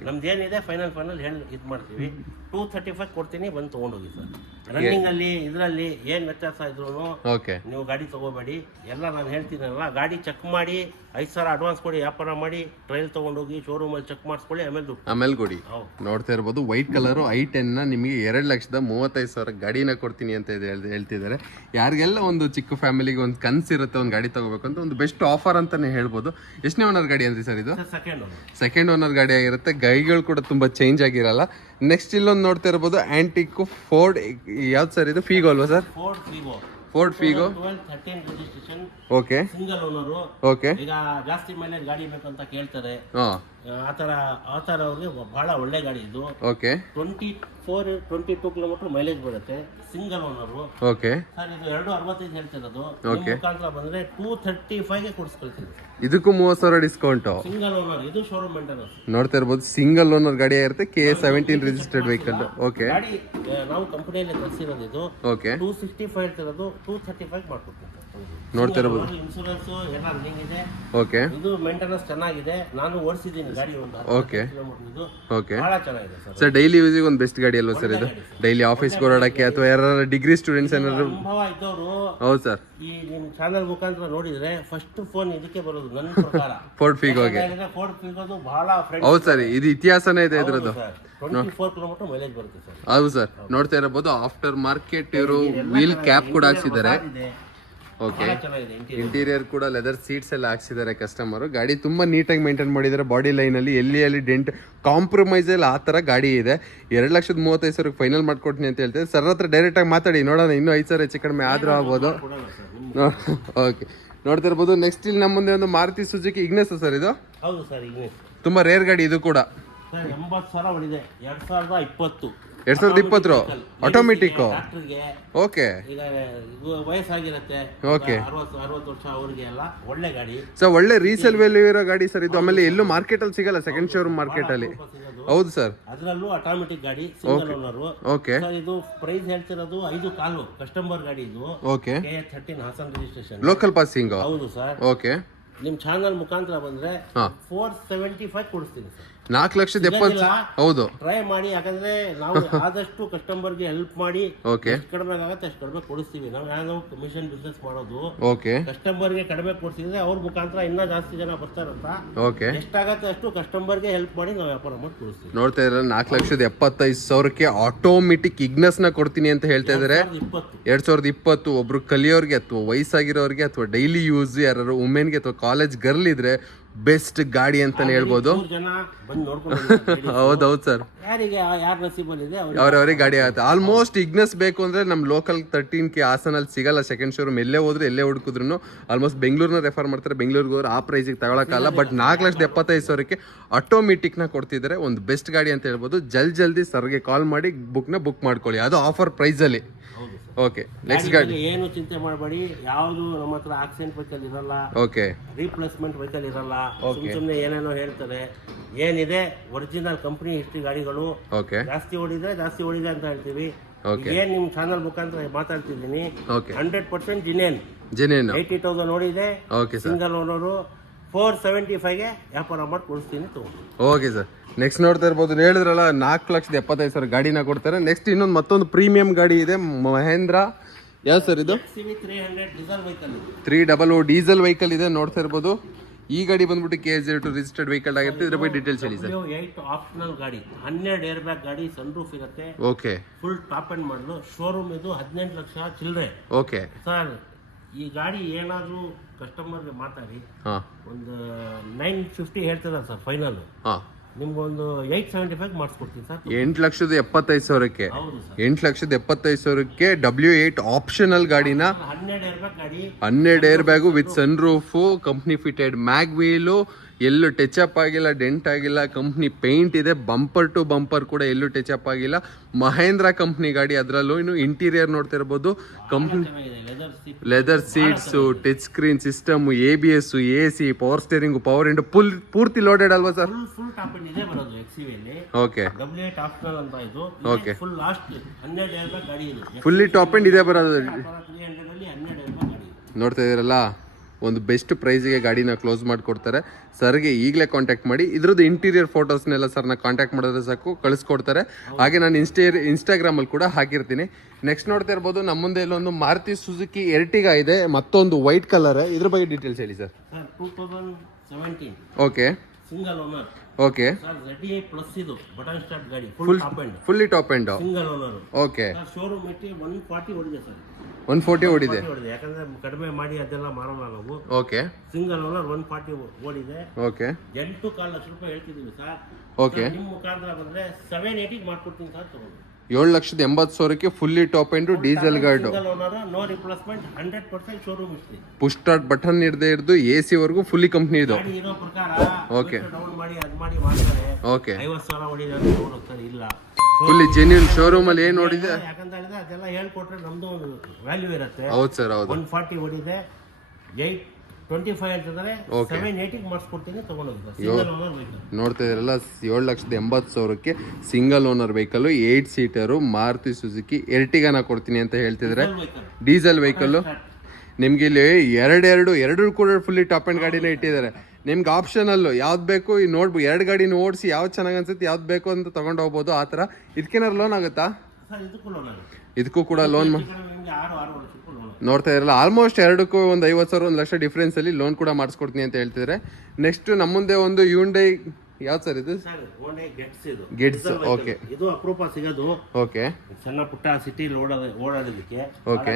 ನಮ್ದು ಏನಿದೆ ಫೈನಲ್ ಹೇಳಿ ಇದು ಮಾಡ್ತೀವಿ. 235 ಕೊಡ್ತೀನಿ, ಬಂದು ತಗೊಂಡೋಗಿ ಸರ್. ರನ್ನಿಂಗ್ ಅಲ್ಲಿ ಇದರಲ್ಲಿ ಏನ್ ವ್ಯತ್ಯಾಸ ಇದ್ರು ಓಕೆ ನೀವು ಗಾಡಿ ತಗೋಬೇಡಿ. ಎಲ್ಲ ನಾನು ಹೇಳ್ತೀನಲ್ಲ, ಗಾಡಿ ಚೆಕ್ ಮಾಡಿ 5,000 ಅಡ್ವಾನ್ಸ್ ಕೊಡಿ, ವ್ಯಾಪಾರ ಮಾಡಿ, ಟ್ರಯಲ್ ತಗೊಂಡೋಗಿ ಶೋರೂಮ್ ಅಲ್ಲಿ ಚೆಕ್ ಮಾಡಿಸ್ಕೊಳ್ಳಿ, ಆಮೇಲೆ ಕೊಡಿ. ನೋಡ್ತಾ ಇರ್ಬೋದು ವೈಟ್ ಕಲರ್ i10 ನಿಮಗೆ 2,35,000 ಗಾಡಿನ ಕೊಡ್ತೀನಿ ಅಂತ ಹೇಳ್ತಿದ್ದಾರೆ. ಯಾರಿಗೆಲ್ಲ ಒಂದು ಚಿಕ್ಕ ಫ್ಯಾಮಿಲಿಗೆ ಒಂದು ಕನ್ಸಿರುತ್ತೆ ಒಂದು ಗಾಡಿ ತಗೋಬೇಕು ಅಂತ, ಒಂದು ಬೆಸ್ಟ್ ಆಫರ್ ಅಂತಾನೆ ಹೇಳ್ಬೋದು. ಎಷ್ಟನೇ ಓನರ್ ಗಾಡಿ ಅಂದ್ರಿ ಸರ್ ಇದು? ಸೆಕೆಂಡ್ ಓನರ್ ಗಾಡಿ ಆಗಿರುತ್ತೆ. ಗೈಗಳು ಕೂಡ ತುಂಬಾ ಚೇಂಜ್ ಆಗಿರಲ್ಲ. ನೆಕ್ಸ್ಟ್ ಇಲ್ಲೊಂದು ನೋಡ್ತಾ ಇರ್ಬೋದು ಆಂಟಿಕ್ ಫೋರ್ಡ್, ಯಾವ್ದು ಸರ್ ಇದು? ಫೀಗೋ ಅಲ್ವಾ sir? Ford Figo 13 registration. Okay, single owner. Okay, ಈಗ ಜಾಸ್ತಿ ಮೈಲೇಜ್ ಗಾಡಿ ಬೇಕಂತ ಕೇಳ್ತಾರೆ, ಆತರ ಅವ್ರಿಗೆ ಬಹಳ ಒಳ್ಳೆ ಗಾಡಿ ಇದು. ಓಕೆ, 22 ಕಿಲೋಮೀಟರ್ ಮೈಲೇಜ್ ಬರುತ್ತೆ. Single owner. ಓಕೆ ಸರ್ ಇದು 265 ಹೇಳ್ತಿರೋದು. ಮುಖಾಂತರ ಬಂದ್ರೆ 235 ಕೊಡಿಸ್ಕೊಳ್ತೀನಿ. ಇದಕ್ಕೂ 30,000 ಡಿಸ್ಕೌಂಟ್. ಸಿಂಗಲ್ ಓನರ್, ಇದು ಶೋರೂಮ್ ಮೇಂಟೆನೆನ್ಸ್. ನೋಡ್ತಾ ಇರ್ಬೋದು ಸಿಂಗಲ್ ಓನರ್ ಗಾಡಿ ಆಗಿರುತ್ತೆ. KA17 registered vehicle. ಓಕೆ, ಗಾಡಿ ನಾವು ಕಂಪನಿಯಲ್ಲಿ ಕಳಿಸಿರೋದು ಇದು. ಓಕೆ, 265 ಹೇಳ್ತಿರೋದು, 235 ಮಾಡ್ಕೊಡ್ತೀನಿ. ನೋಡ್ತಾ ಇರ್ಬೋದು ಇನ್ಶೂರೆನ್ಸ್ ಎಲ್ಲ ರನ್ನಿಂಗ್ ಇದೆ. ಓಕೆ, ಇದು ಮೇಂಟೆನೆನ್ಸ್ ಚೆನ್ನಾಗಿದೆ. ನಾನು ಓಡಿಸಿದ್ದೀನಿ ಗಾಡಿ ಒಂದು ಓಕೆ ಇದು ಓಕೆ ಬಹಳ ಚೆನ್ನಾಗಿದೆ ಸರ್. ಸರ್ ಡೈಲಿ ಯೂಸಿಗೆ ಒಂದು ಬೆಸ್ಟ್ ಗಾಡಿ ಅಲ್ವಾ ಸರ್ ಇದು? ಡೈಲಿ ಆಫೀಸ್ಗೆ ಓಡಾಡಕ್ಕೆ ಅಥವಾ ಯಾರು ಡಿಗ್ರಿ ಸ್ಟೂಡೆಂಟ್ಸ್ ಏನಾದ್ರು? ಅನುಭವ ಇದ್ದವರು ಹೌದು ಸರ್, ಈ ನಿಮ್ ಚಾನಲ್ ಮುಖಾಂತರ ನೋಡಿದ್ರೆ ಫಸ್ಟ್ ಫೋನ್ ಇದಕ್ಕೆ ಬರೋದು ನನ್ನ ಪ್ರಕಾರ. ಫೋರ್ಡ್ ಫೀಗೋಗೆ. ಫೋರ್ಡ್ ಫೀಗೋದು ಬಹಳ ಹೌದು ಸರ್, ಇದು ಇತಿಹಾಸನೇ ಇದೆ ಇದ್ರದ್ದು. 24 ಕಿಲೋಮೀಟರ್ ಮೈಲೇಜ್ ಬರುತ್ತೆ ಸರ್. ಹೌದು ಸರ್, ನೋಡ್ತಾ ಇರಬಹುದು ಆಫ್ಟರ್ ಮಾರ್ಕೆಟ್ ಇವರು ವೀಲ್ ಕ್ಯಾಪ್ ಕೂಡ ಹಾಕ್ಸಿದ್ದಾರೆ. ಓಕೆ, ಇಂಟೀರಿಯರ್ ಕೂಡ ಲೆದರ್ ಸೀಟ್ಸ್ ಎಲ್ಲ ಹಾಕ್ಸಿದ್ದಾರೆ ಕಸ್ಟಮರ್. ಗಾಡಿ ತುಂಬಾ ನೀಟಾಗಿ ಮೇಂಟೈನ್ ಮಾಡಿದ್ದಾರೆ. ಬಾಡಿ ಲೈನ್ ಅಲ್ಲಿ ಎಲ್ಲಿ ಡೆಂಟ್ ಕಾಂಪ್ರಮೈಸ್ ಇಲ್ಲ ಆ ತರ ಗಾಡಿ ಇದೆ. 2,35,000 ಫೈನಲ್ ಮಾಡ್ಕೊಡ್ತೀನಿ ಅಂತ ಹೇಳ್ತಾರೆ. ಸರ್ ಹತ್ರ ಡೈರೆಕ್ಟ್ ಆಗಿ ಮಾತಾಡಿ ನೋಡೋಣ, ಇನ್ನೂ 5,000 ಹೆಚ್ಚು ಕಡಿಮೆ ಆದ್ರೂ ಆಗ್ಬೋದು. ಓಕೆ, ನೋಡ್ತಾ ಇರ್ಬೋದು. ನೆಕ್ಸ್ಟ್ ಇಲ್ಲಿ ನಮ್ಮ ಮುಂದೆ ಒಂದು ಮಾರುತಿ ಸುಜುಕಿ ಇಗ್ನೆಸ್ ಸರ್ ಇದು? ಹೌದು ಸರ್, ಇಗ್ನೆಸ್ ತುಂಬಾ ರೇರ್ ಗಾಡಿ ಇದು ಕೂಡ. 80,000 ಹೊಡಿದೆ. 2020 ಆಟೋಮೆಟಿಕ್. ಓಕೆ, ಈಗ ವಯಸ್ಸಾಗಿರುತ್ತೆ, ಓಕೆ, 60 ವರ್ಷ ಅವ್ರಿಗೆ ಎಲ್ಲ ಒಳ್ಳೆ ಗಾಡಿ ಸರ್. ಒಳ್ಳೆ ರೀಸೇಲ್ ವ್ಯಾಲ್ಯೂ ಇರೋ ಗಾಡಿ ಸರ್ ಇದು. ಆಮೇಲೆ ಎಲ್ಲೂ ಮಾರ್ಕೆಟ್ ಅಲ್ಲಿ ಸಿಗಲ್ಲ, ಸೆಕೆಂಡ್ ಶೋರೂಮ್ ಮಾರ್ಕೆಟ್ ಅಲ್ಲಿ. ಹೌದು ಸರ್. ಅದರಲ್ಲೂ ಆಟೋಮೆಟಿಕ್ ಗಾಡಿ, ಸಿಂಗಲ್ ಓನರ್. ಓಕೆ ಸರ್ ಇದು ಪ್ರೈಸ್ ಹೇಳ್ತಿರೋದು 5.25 ಕಸ್ಟಮರ್ ಗಾಡಿ ಇದು. Okay. KH13 Hassan registration, local passing. ಹೌದು ಸರ್. ಓಕೆ. ನಿಮ್ ಚಾನಲ್ ಮುಖಾಂತರ ಬಂದ್ರೆ 475 ಕೊಡಿಸ್ತೀನಿ ಸರ್. 4,70,000. ಹೌದು, ಟ್ರೈ ಮಾಡಿ, ಯಾಕಂದ್ರೆ ನಾವು ಆದಷ್ಟು ಕಸ್ಟಮರ್ಗೆ ಹೆಲ್ಪ್ ಮಾಡಿ ಓಕೆ, ಎಷ್ಟು ಕಡಿಮೆ ಆಗುತ್ತೆ ಅಷ್ಟು ಕಡಿಮೆ ಕೊಡಿಸ್ತೀವಿ. ನಾವು ಯಾವ್ದೋ ಕಮಿಷನ್ ಬಿಸ್ನೆಸ್ ಮಾಡೋದು, ಓಕೆ, ಕಸ್ಟಮರ್ಗೆ ಕಡಿಮೆ ಕೊಡ್ಸಿದ್ರೆ ಅವ್ರ ಮುಖಾಂತರ ಇನ್ನೂ ಜಾಸ್ತಿ ಜನ ಬರ್ತಾರಂತ. ಓಕೆ, ಎಷ್ಟಾಗತ್ತೆ ಅಷ್ಟು ಕಸ್ಟಮರ್ಗೆ ಹೆಲ್ಪ್ ಮಾಡಿ ನಾವು ವ್ಯಾಪಾರ ಮಾಡಿ ಕೊಡಿಸ್ತೀವಿ. ನೋಡ್ತಾ ಇದ್ರೆ 4,75,000ಕ್ಕೆ ಆಟೋಮೆಟಿಕ್ ಇಗ್ನಸ್ ನ ಕೊಡ್ತೀನಿ ಅಂತ ಹೇಳ್ತಾ ಇದಾರೆ. 2020 ಒಬ್ರು ಕಲಿಯೋರ್ಗೆ ಅಥವಾ ವಯಸ್ಸಾಗಿರೋರ್ಗೆ ಅಥವಾ ಡೈಲಿ ಯೂಸ್ ಯಾರು ವುಮೆನ್ಗೆ ಅಥವಾ ಕಾಲೇಜ್ ಗರ್ಲ್ ಇದ್ರೆ ಬೆಸ್ಟ್ ಗಾಡಿ ಅಂತಾನೆ ಹೇಳ್ಬೋದು. ಜನ ಬಂದು ನೋಡ್ಕೊಂಡು ಹೌದೌದು ಸರ್, ಯಾರಿಗೆ ಯಾರ ನಸೀಬಲ್ಲಿದೆ ಅವ್ರವ್ರಿಗೆ ಗಾಡಿ ಆಗುತ್ತೆ. ಆಲ್ಮೋಸ್ಟ್ ಇಗ್ನಸ್ ಬೇಕು ಅಂದ್ರೆ ನಮ್ ಲೋಕಲ್ 13K ಹಾಸನಲ್ಲಿ ಸಿಗಲ್ಲ. ಸೆಕೆಂಡ್ ಶೋರೂಮ್ ಎಲ್ಲೇ ಹೋದ್ರು ಎಲ್ಲೇ ಹುಡುಕಿದ್ರು ಆಲ್ಮೋಸ್ಟ್ ಬೆಂಗಳೂರನ್ನ ರೆಫರ್ ಮಾಡ್ತಾರೆ. ಬೆಂಗಳೂರಿಗೆ ಹೋದ್ರೆ ಆ ಪ್ರೈಸಿಗೆ ತಗೊಳಕ್ಕಲ್ಲ. ಬಟ್ 4,75,000ಕ್ಕೆ ಆಟೋಮೆಟಿಕ್ ನ ಕೊಡ್ತಿದ್ದಾರೆ. ಒಂದು ಬೆಸ್ಟ್ ಗಾಡಿ ಅಂತ ಹೇಳ್ಬೋದು. ಜಲ್ದಿ ಸರ್ಗೆ ಕಾಲ್ ಮಾಡಿ ಬುಕ್ ಮಾಡ್ಕೊಳ್ಳಿ, ಅದು ಆಫರ್ ಪ್ರೈಸ್ ಅಲ್ಲಿ. ಓಕೆ, ನೆಕ್ಸ್ಟ್ ಗಾಡಿ ಏನು ಚಿಂತೆ ಮಾಡಬೇಡಿ. ಯಾವುದು ನಮ್ಮ ಹತ್ರ ಆಕ್ಸಿಡೆಂಟ್ ವೆಹಿಕಲ್ ಇರಲ್ಲ, ಓಕೆ, ರೀಪ್ಲೇಸ್ಮೆಂಟ್ ವೆಹಿಕಲ್ ಇರಲ್ಲ. ಸುಮ್ಮನೆ ಏನೇನೋ ಹೇಳ್ತಾರೆ. ಏನಿದೆ ಒರಿಜಿನಲ್ ಕಂಪನಿ ಹಿಸ್ಟ್ರಿ ಗಾಡಿಗಳು. ಓಕೆ, ಜಾಸ್ತಿ ಓಡಿದೆ ಅಂತ ಹೇಳ್ತೀವಿ. ಏನ್ ನಿಮ್ ಚಾನಲ್ ಮುಖಾಂತರ ಮಾತಾಡ್ತಿದ್ದೀನಿ, 100% ಜಿನೇನ್ 80,000 ಓಡಿದೆ. ಸಿಂಗಲ್ ಓನರು 475ಗೆ ವ್ಯಾಪಾರ ಮಾಡಿ ಕೊಡಿಸ್ತೀನಿ ತಗೊಂಡು. ಓಕೆ ಸರ್, ನೆಕ್ಸ್ಟ್ ನೋಡ್ತಾ ಇರ್ಬೋದು. ಹೇಳಿದ್ರಲ್ಲ 4,75,000 ಗಾಡಿನ ಕೊಡ್ತಾರೆ. ನೆಕ್ಸ್ಟ್ ಮತ್ತೊಂದು ಪ್ರೀಮಿಯಂ ಗಾಡಿ ಇದೆ, ಮಹೇಂದ್ರ. ಯಾವ ಸರ್ ಇದು? XCV300 diesel vehicle. 300 diesel vehicle ಇದೆ, ನೋಡ್ತಾ ಇರ್ಬೋದು. ಈ ಗಾಡಿ ಬಂದ್ಬಿಟ್ಟು KH02 ರಿಜಿಸ್ಟರ್ಡ್ ವೆಹಿಕಲ್ ಆಗಿರುತ್ತೆ. ಇದ್ರ ಬಗ್ಗೆ ಡೀಟೇಲ್ಸ್ ಹೇಳಿ ಸರ್. 8 ಆಪ್ಷನಲ್ ಗಾಡಿ, 12 ಏರ್ ಬ್ಯಾಗ್ ಗಾಡಿ, ಸನ್ ರೂಫ್ ಇರುತ್ತೆ. ಓಕೆ, ಫುಲ್ ಟಾಪ್ ಅಂಡ್ ಮಾಡಲು. ಶೋರೂಮ್ ಇದು 18 ಲಕ್ಷ ಚಿಲ್ಲರೆ. ಓಕೆ ಸರ್, ಈ ಗಾಡಿ ಏನಾದ್ರು ಕಸ್ಟಮರ್ಗೆ ಮಾತಾಡಿ ಒಂದು 950 ಹೇಳ್ತಿದ್ದಾರೆ ಸರ್ ಫೈನಲ್. ನಿಮ್ಗೊಂದು 875 ಮಾಡಿಸ್ಕೊಡ್ತೀನಿ ಸರ್. 8,75,000ಕ್ಕೆ. ಹೌದು ಸರ್, 8,75,000ಕ್ಕೆ W8 ಆಪ್ಷನಲ್ ಗಾಡಿನ 12 ಏರ್ ಬ್ಯಾಗ್ ಗಾಡಿ, 12 air bag with sun roof, company fitted mag wheel, ಎಲ್ಲೂ ಟಚ್ ಅಪ್ ಆಗಿಲ್ಲ, ಡೆಂಟ್ ಆಗಿಲ್ಲ, ಕಂಪ್ನಿ ಪೇಂಟ್ ಇದೆ, ಬಂಪರ್ ಟು ಬಂಪರ್ ಕೂಡ ಎಲ್ಲೂ ಟಚ್ ಅಪ್ ಆಗಿಲ್ಲ. ಮಹೇಂದ್ರ ಕಂಪ್ನಿ ಗಾಡಿ. ಅದರಲ್ಲೂ ಇನ್ನು ಇಂಟೀರಿಯರ್ ನೋಡ್ತಾ ಇರ್ಬೋದು. Company leather seats, touch screen system, ABS, AC, power steering, power window, ಪೂರ್ತಿ ಲೋಡೆಡ್ ಅಲ್ವಾ ಸರ್? ಫುಲ್ ಟಾಪ್ ಅಂಡ್ ಇದೆ ಬರೋದು XCV ಅಲ್ಲಿ. ಓಕೆ, W8 ಆಪ್ಷನಲ್ ಅಂತ ಇದು. Okay, full last 12 air bag ಗಾಡಿ ಇದು. ಫುಲ್ಲಿ ಟಾಪ್ ಅಂಡ್ ಇದೆ ಬರೋದು. 300 ಅಲ್ಲಿ 12 ಏರ್ ಬ್ಯಾಗ್ ಗಾಡಿ. ನೋಡ್ತಾ ಇದ್ದೀರಲ್ಲ, ಒಂದು ಬೆಸ್ಟ್ ಪ್ರೈಸ್ಗೆ ಗಾಡಿನ ಕ್ಲೋಸ್ ಮಾಡಿಕೊಡ್ತಾರೆ. ಸರ್ಗೆ ಈಗಲೇ ಕಾಂಟ್ಯಾಕ್ಟ್ ಮಾಡಿ. ಇದ್ರದ್ದು ಇಂಟೀರಿಯರ್ ಫೋಟೋಸ್ನೆಲ್ಲ ಸರ್ನ ಕಾಂಟ್ಯಾಕ್ಟ್ ಮಾಡಿದ್ರೆ ಸಾಕು, ಕಳಿಸ್ಕೊಡ್ತಾರೆ. ಹಾಗೆ ನಾನು ಇನ್ಸ್ಟಾಗ್ರಾಮಲ್ಲಿ ಕೂಡ ಹಾಕಿರ್ತೀನಿ. ನೆಕ್ಸ್ಟ್ ನೋಡ್ತಾ ಇರ್ಬೋದು, ನಮ್ಮ ಮುಂದೆ ಇಲ್ಲೊಂದು ಮಾರುತಿ ಸುಜುಕಿ ಎರ್ಟಿಗಾ ಇದೆ, ಮತ್ತೊಂದು ವೈಟ್ ಕಲರ್. ಇದ್ರ ಬಗ್ಗೆ ಡೀಟೇಲ್ಸ್ ಹೇಳಿ sir. 2017 okay, single owner. Okay sir, ZDI plus ಇದು ಬಟನ್ ಸ್ಟಾರ್ಟ್ ಗಾಡಿ, full top end, fully top end, single owner. Okay, showroom ಇಟ್ಟು 140 ಓಡಿದೆ ಸರ್. 140 ಓಡಿದೆ. ಯಾಕಂದ್ರೆ ಕಡಿಮೆ ಮಾಡಿ ಅದೆಲ್ಲ ಮಾರೋಣ ನಾವು. ಓಕೆ, ಸಿಂಗಲ್ ಓನರ್ 140 ಓಡಿದೆ. ಓಕೆ, 8.25 ಲಕ್ಷ ರೂಪಾಯಿ ಹೇಳ್ತಿದ್ದೀವಿ ಸರ್. ಓಕೆ, ನಿಮ್ಮ ಮುಖಾಂತರ ಬಂದ್ರೆ 780 ಮಾಡ್ಕೊಡ್ತೀನಿ ಸರ್. ತಗೊಂಡು 7,80,000ಕ್ಕೆ ಫುಲ್ಲಿ ಟಾಪ್ ಎಂಡ್ ಡೀಸೆಲ್ ಗಾಡಿ, single owner, no replacement, 100% showroom ಇಷ್ಟು. ಪುಷ್ ಸ್ಟಾರ್ಟ್ ಬಟನ್ ಹಿಡಿದು AC ವರೆಗೂ ಫುಲ್ಲಿ ಕಂಪ್ನಿ ಇದು. ಗಾಡಿ ಇರೋ ಪ್ರಕಾರ ಓಕೆ, ಡೌನ್ ಮಾಡಿ ಅದು ಮಾಡಿ ಮಾಡ್ತಾರೆ. ಓಕೆ, 50,000 ಹೊಡಿದೆ ಅಂತ ಹೋಗ್ತಾರೆ. ಇಲ್ಲ, ಫುಲ್ಲಿ ಜೆನ್ಯೂನ್ ಶೋರೂಮ್ ಅಲ್ಲಿ ಏನ್ ನೋಡಿದೆ ಯಾಕಂತ ಹೇಳಿದ್ರೆ ಅದೆಲ್ಲ ಹೇಳ್ಕೊಟ್ರೆ ನಮ್ದು ಒಂದು ವ್ಯಾಲ್ಯೂ ಇರುತ್ತೆ. ಹೌದು ಸರ್, ಹೌದು. 140 ಹೊಡಿದೆ, 825 ಹೇಳ್ತಿದ್ದಾರೆ. 780 ಮಾಡಿಸ್ಕೊಡ್ತೀನಿ, ತಗೊಂಡೋಗಿ. ಸಿಂಗಲ್ ಓನರ್ ವೆಹಿಕಲ್ ನೋಡ್ತಾ ಇದ್ರಲ್ಲ, 7,80,000ಕ್ಕೆ single owner vehicle, 8 seater Maruti Suzuki ಎರ್ಟಿಗಾನ ಕೊಡ್ತೀನಿ ಅಂತ ಹೇಳ್ತಿದ್ರೆ. ಡೀಸೆಲ್ ವೆಹಿಕಲ್ ನಿಮ್ಗೆ ಇಲ್ಲಿ ಎರಡು ಕೂಡ ಫುಲ್ಲಿ ಟಾಪ್ ಅಂಡ್ ಗಾಡಿನೇ ಇಟ್ಟಿದ್ದಾರೆ. ನಿಮ್ಗೆ ಆಪ್ಷನಲ್ಲು ಯಾವ್ದು ಬೇಕು ಈ ನೋಡ್ಬೋದು. 2 ಗಾಡಿನ ಓಡಿಸಿ ಯಾವ್ದು ಚೆನ್ನಾಗಿ ಅನ್ಸುತ್ತೆ, ಯಾವ್ದು ಬೇಕು ಅಂತ ತಗೊಂಡು ಹೋಗ್ಬೋದು. ಆ ಥರ. ಇದಕ್ಕೇನಾದ್ರು ಲೋನ್ ಆಗುತ್ತಾ? ಇದಕ್ಕೂ ಕೂಡ ಲೋನ್ ನೋಡ್ತಾ ಇರಲ್ಲ. ಆಲ್ಮೋಸ್ಟ್ 2ಕ್ಕೂ ಒಂದು 50,000 1 ಲಕ್ಷ ಡಿಫ್ರೆನ್ಸ್ ಅಲ್ಲಿ ಲೋನ್ ಕೂಡ ಮಾಡಿಸ್ಕೊಡ್ತೀನಿ ಅಂತ ಹೇಳ್ತಿದ್ರೆ. ನೆಕ್ಸ್ಟ್ ನಮ್ಮ ಮುಂದೆ ಒಂದು Hyundai, ಯಾವ್ದು ಸರ್ ಇದು? ಗೆಟ್ಸ್. ಓಕೆ, ಇದು ಅಪರೂಪ ಸಿಗೋದು. ಓಕೆ, ಸಣ್ಣ ಪುಟ್ಟ ಸಿಟಿಲಿ ಓಡಾಡೋದಕ್ಕೆ. Okay,